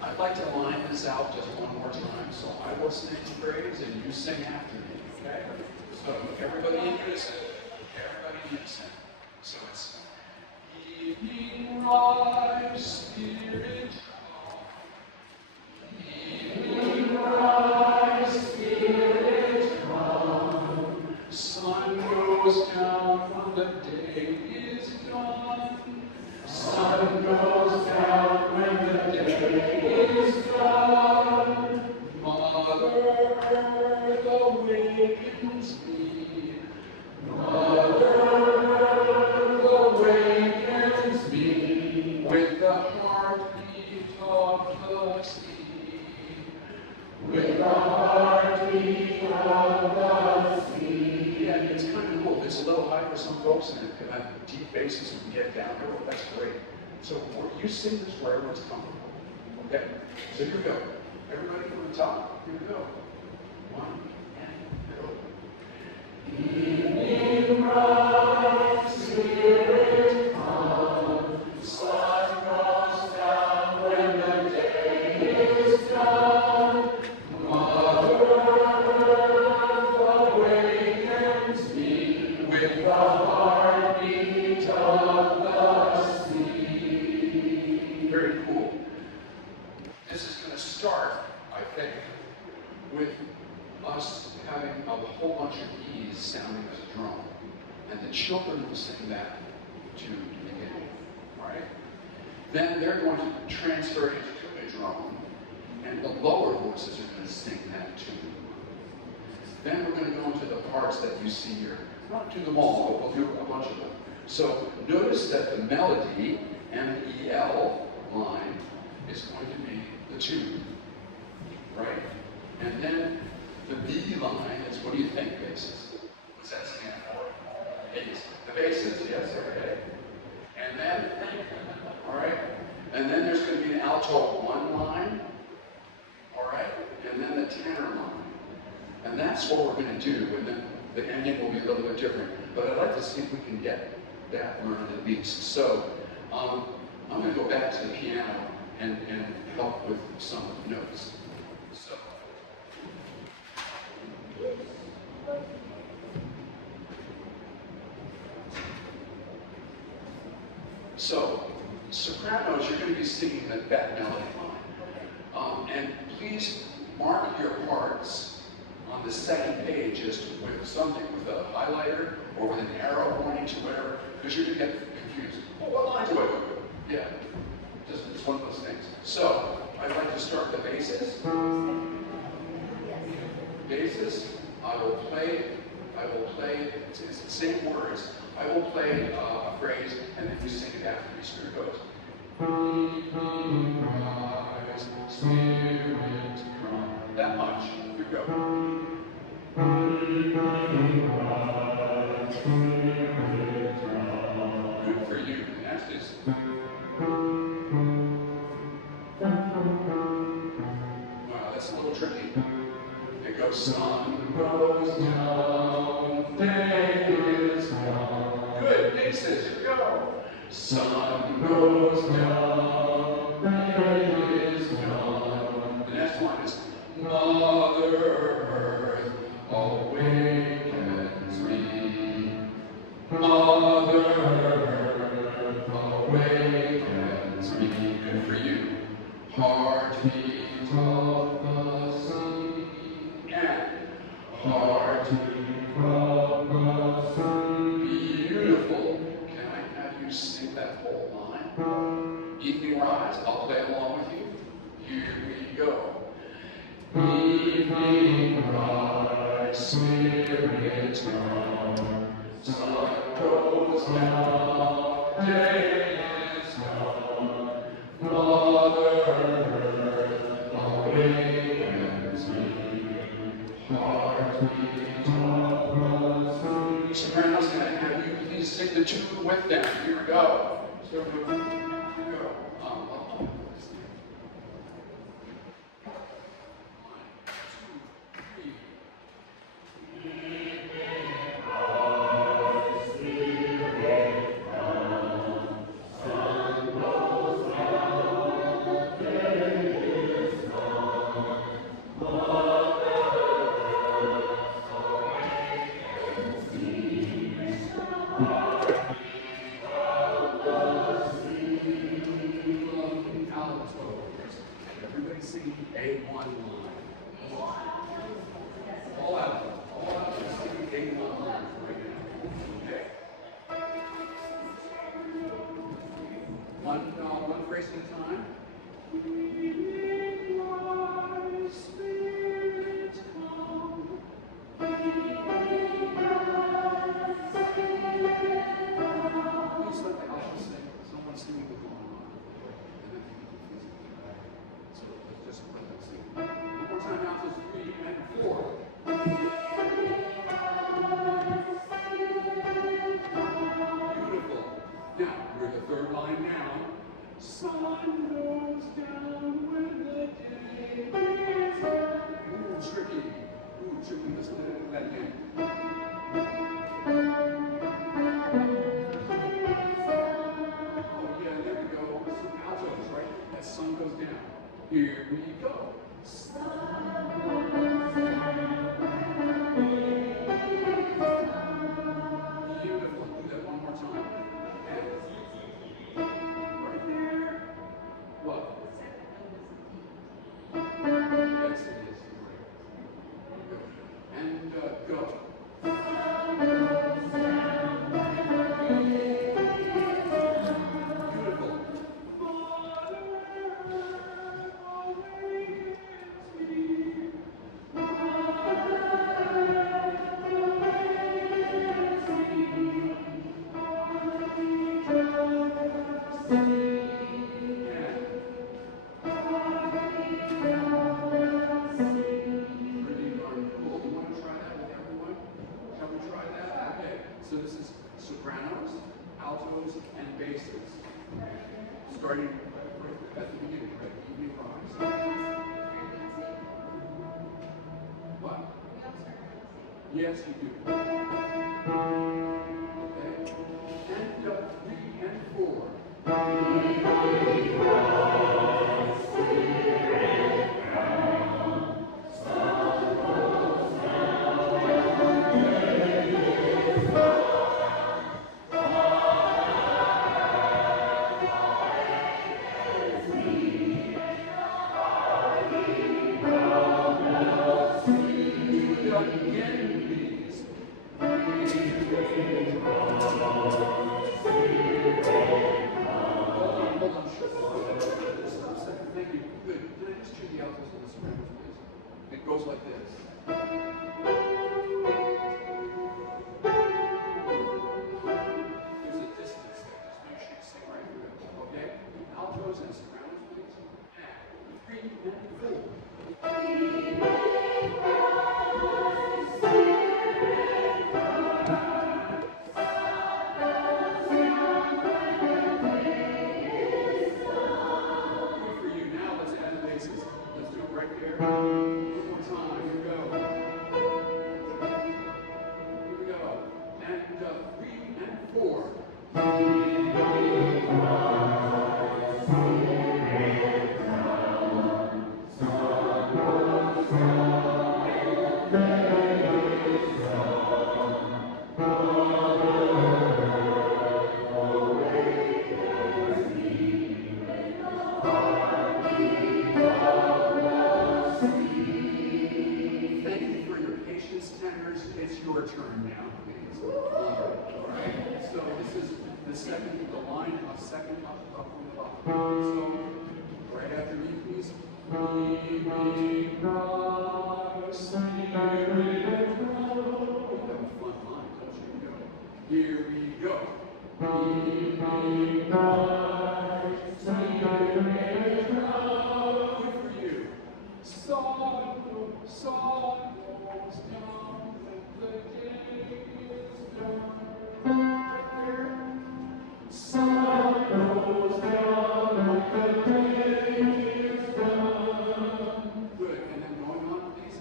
I'd like to line this out just one more time. So I will sing praise and you sing after me, okay? So everybody in unison. Everybody in unison. So it's Evening Rise, Spirit come. Evening Rise, Spirit come. Sun goes down when the day is done. Sun goes down when the day is done. Mother Earth awakens me. Mother Earth awakens me with the heartbeat of the sea. With the heartbeat of the sea. Yeah, it's kind of cool. It's a little high for some folks, and it can have deep basses and get down here. Well, that's great. So you sing this wherever it's comfortable. Okay? So here we go. Everybody from the top. Here we go. 1 and go. Evening rise, Spirit come. Sun goes down when the day is done. Mother Earth awakens me with the heartbeat of the sea. Very cool. This is going to start, I think, with us having a whole bunch of E's sounding as a drum. And the children will sing that tune to the beginning. All right? Then they're going to transfer it to a drum, and the lower voices are going to sing that tune. Then we're going to go into the parts that you see here. Not do them all, but we'll do a bunch of them. So notice that the melody and the EL line is going to be the tune, right? And then the B line is, what do you think, basses? What's that stand for? Bass. The basses, yes, okay. And then, all right, and then there's going to be an alto 1 line, all right, and then the tenor line. And that's what we're going to do, and then the ending will be a little bit different. But I'd like to see if we can get that learned at least. So, I'm going to go back to the piano and help with some notes. So, sopranos, you're going to be singing that melody line. And please mark your parts on the second page just with something, with a highlighter or with an arrow pointing to whatever, because you're going to get confused. Well, what line do I go with? Yeah, just one of those things. So, I'd like to start the basses. Basses, I will play, it's the same words. I will play a phrase, and then you sing it after me. So here it goes. Weeping rise, spirit come. That much. Here we go. Weeping rise, spirit come. Good for you. The next is. Wow, that's a little tricky. It goes, sun goes down, day is gone. Good, basses, here we go. Sun goes down, day is gone. The next one is, Mother Earth awakens me. Mother Earth awakens me. Good for you. Heartbeat of the sea. Heartbeat of the sea. Beautiful. Can I have you sing that whole line? Evening rise. I'll play along with you. Here we go. Evening rise, spirit come. Sun goes down, day is gone. Mother Earth awakens me. Heartbeat of the sea. Sopranos, can I have you please sing the tune with them? Here we go. So here we go. One phrase at a time. Someone singing with one so let's just put that sing. One more time now, just 3 and 4. Beautiful. Now, we're the third line now. Sun goes down when the day is up. Ooh, tricky. Ooh, tricky. Listen to that again. Oh, yeah, there we go. Some altos, right? That sun goes down. Here we go. Sun goes down. Beautiful. Do that one more time. Right there. What? Yes, it is. And go. Beautiful. So this is sopranos, altos, and basses. Starting right at the beginning, right? Evening rise. What? Yes, you do. Okay. And 3 and 4. Thank you. Good. Can I just chew the altos and the sopranos, please? It goes like this. There's a dissonance there. Just make sure you sing right through it. Okay? Altos and sopranos, please. And 3 and 4. It's your turn now, please. All right. So this is the line of second up from the bottom. So right after me, please. We our spirit grow. You have a fun line, don't you? Here we go. We our spirit grow. Good for you. Song goes down. The day is done. Right there. Sun goes down when the day is done. Good. And then going on, please.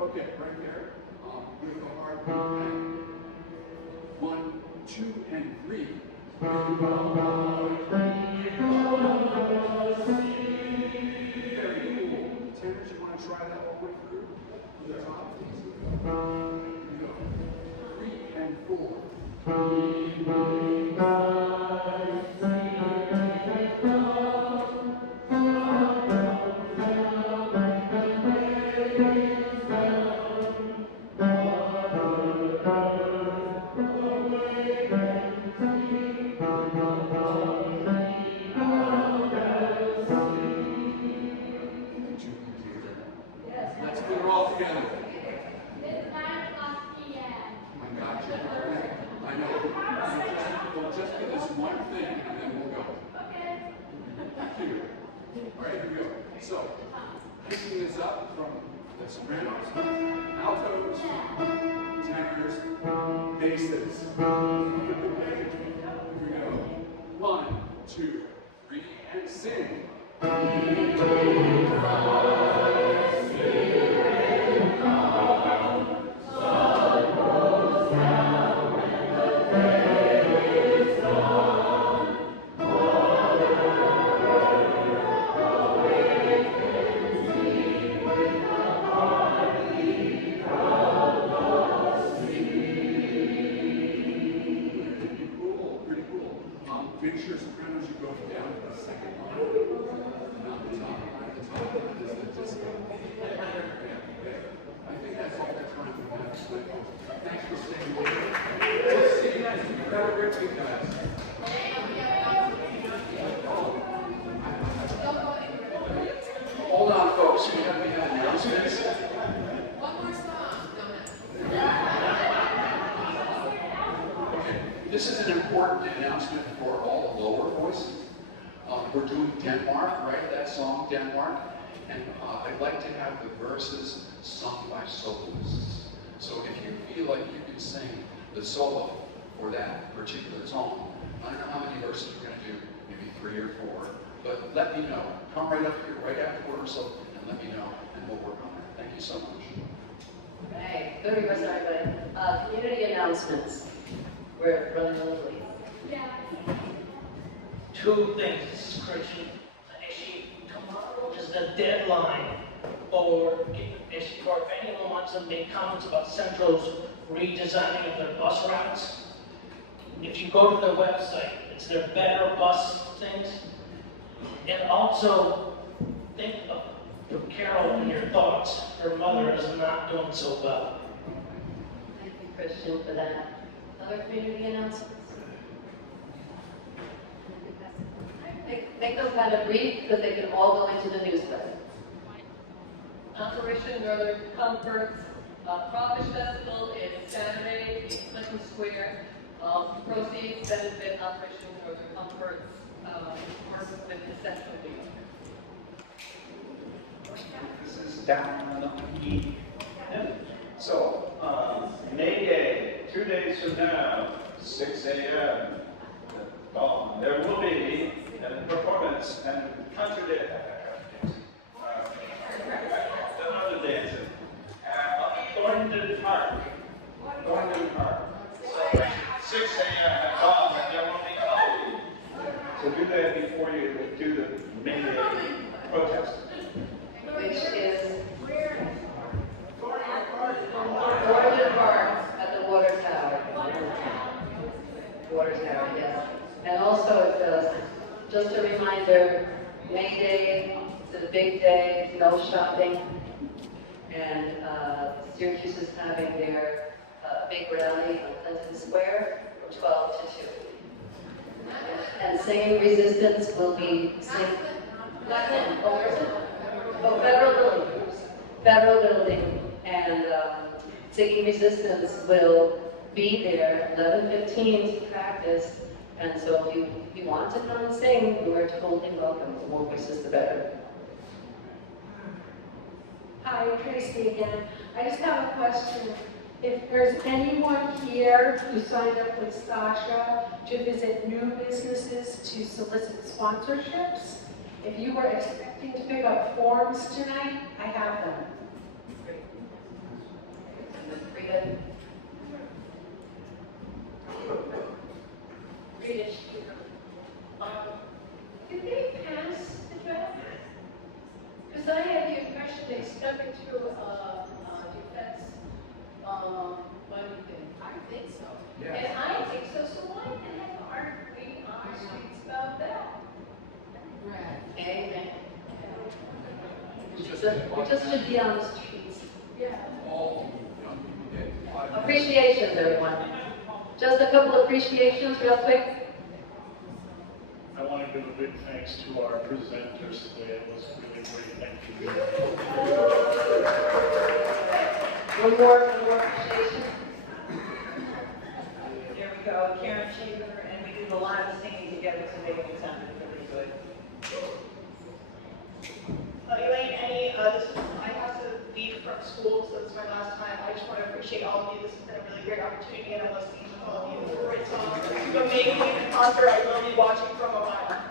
Okay, right there. With the heartbeat. 1, 2, and 3. Very cool. Tenors, you want to try that all the way through? From the top, please. Here we go. 3 and 4. Let's put it all together. It's 9:00 p.m. I got you. I know. We'll just do this one thing and then we'll go. Okay. Thank you. All right, here we go. So, picking this up from the sopranos, altos, tenors, basses. Okay, here we go. 1, 2, 3, and sing. Pretty cool. Make sure sopranos you go down to the second line, not the top line. The top line is the disco. I think that's all the time we have tonight. Thanks for staying with us. We'll see you next week. Have a great week, guys. Hold on, folks. We have announcements. One more song, Okay, this is an important announcement for all the lower voices. We're doing Denmark, right? That song, Denmark. And I'd like to have the verses sung by soloists. So if you feel like you can sing the solo, for that particular song. I don't know how many verses we're going to do, maybe 3 or 4, but let me know. Come right up here, right after rehearsal, and let me know, and we'll work on it. Thank you so much. Hey, good rehearsal, everybody. Community announcements. We're running a little late. Two things, this is Christian. Tomorrow is the deadline for if anyone wants to make comments about Central's redesigning of their bus routes. If you go to their website, it's their better bus things. And also, think of Carol in your thoughts. Her mother is not doing so well. Thank you, Christian, for that. Other community announcements? Make them kind of brief because they can all go into the newsletter. Operation Northern Comforts Crawfish Festival is Saturday in Clinton Square. Proceeds benefit Operation Northern Comforts work with the Central New York. This is down on the So, May Day, 2 days from now, 6 a.m. Dawn, there will be a performance and concert another dancing at Thorndon Park. Thorndon Park. So, 6 a.m. at dawn, and there will be coffee. So do that before you do the May Day protest. Which is Thorndon Park at the Water Tower. Water Tower, yes. And also, just a reminder, May Day is a big day, no shopping. And Syracuse is having their big rally on Clinton Square from 12 to 2. And Singing Resistance will be Federal Building. Federal Building. And Singing Resistance will be there 11:15 to practice. And so if you want to come and sing, you are totally welcome. The more voices, the better. Hi, Tracy again. I just have a question. If there's anyone here who signed up with Sasha to visit new businesses to solicit sponsorships, if you were expecting to pick up forms tonight, I have them. Did they pass the draft? Because I had the impression they stuck it to defense money thing. I think so. Yeah. And I think so, so why the heck aren't we on the streets about that? Right. Amen. We just should be on the streets. Yeah. Appreciations, everyone. Just a couple of appreciations real quick. I want to give a big thanks to our presenters today. It was really great. Thank you. One more appreciation. There we go, Karen Shaver, and we did a lot of singing together today. It sounded really good. Elaine, I have to leave from school, so this is my last time. I just want to appreciate all of you. This has been a really great opportunity, and I love singing with all of you. It's a great song. But maybe in concert, I will be watching from a mile.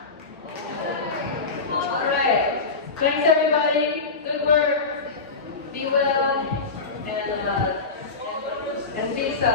All right. Thanks, everybody. Good work. Be well and be so.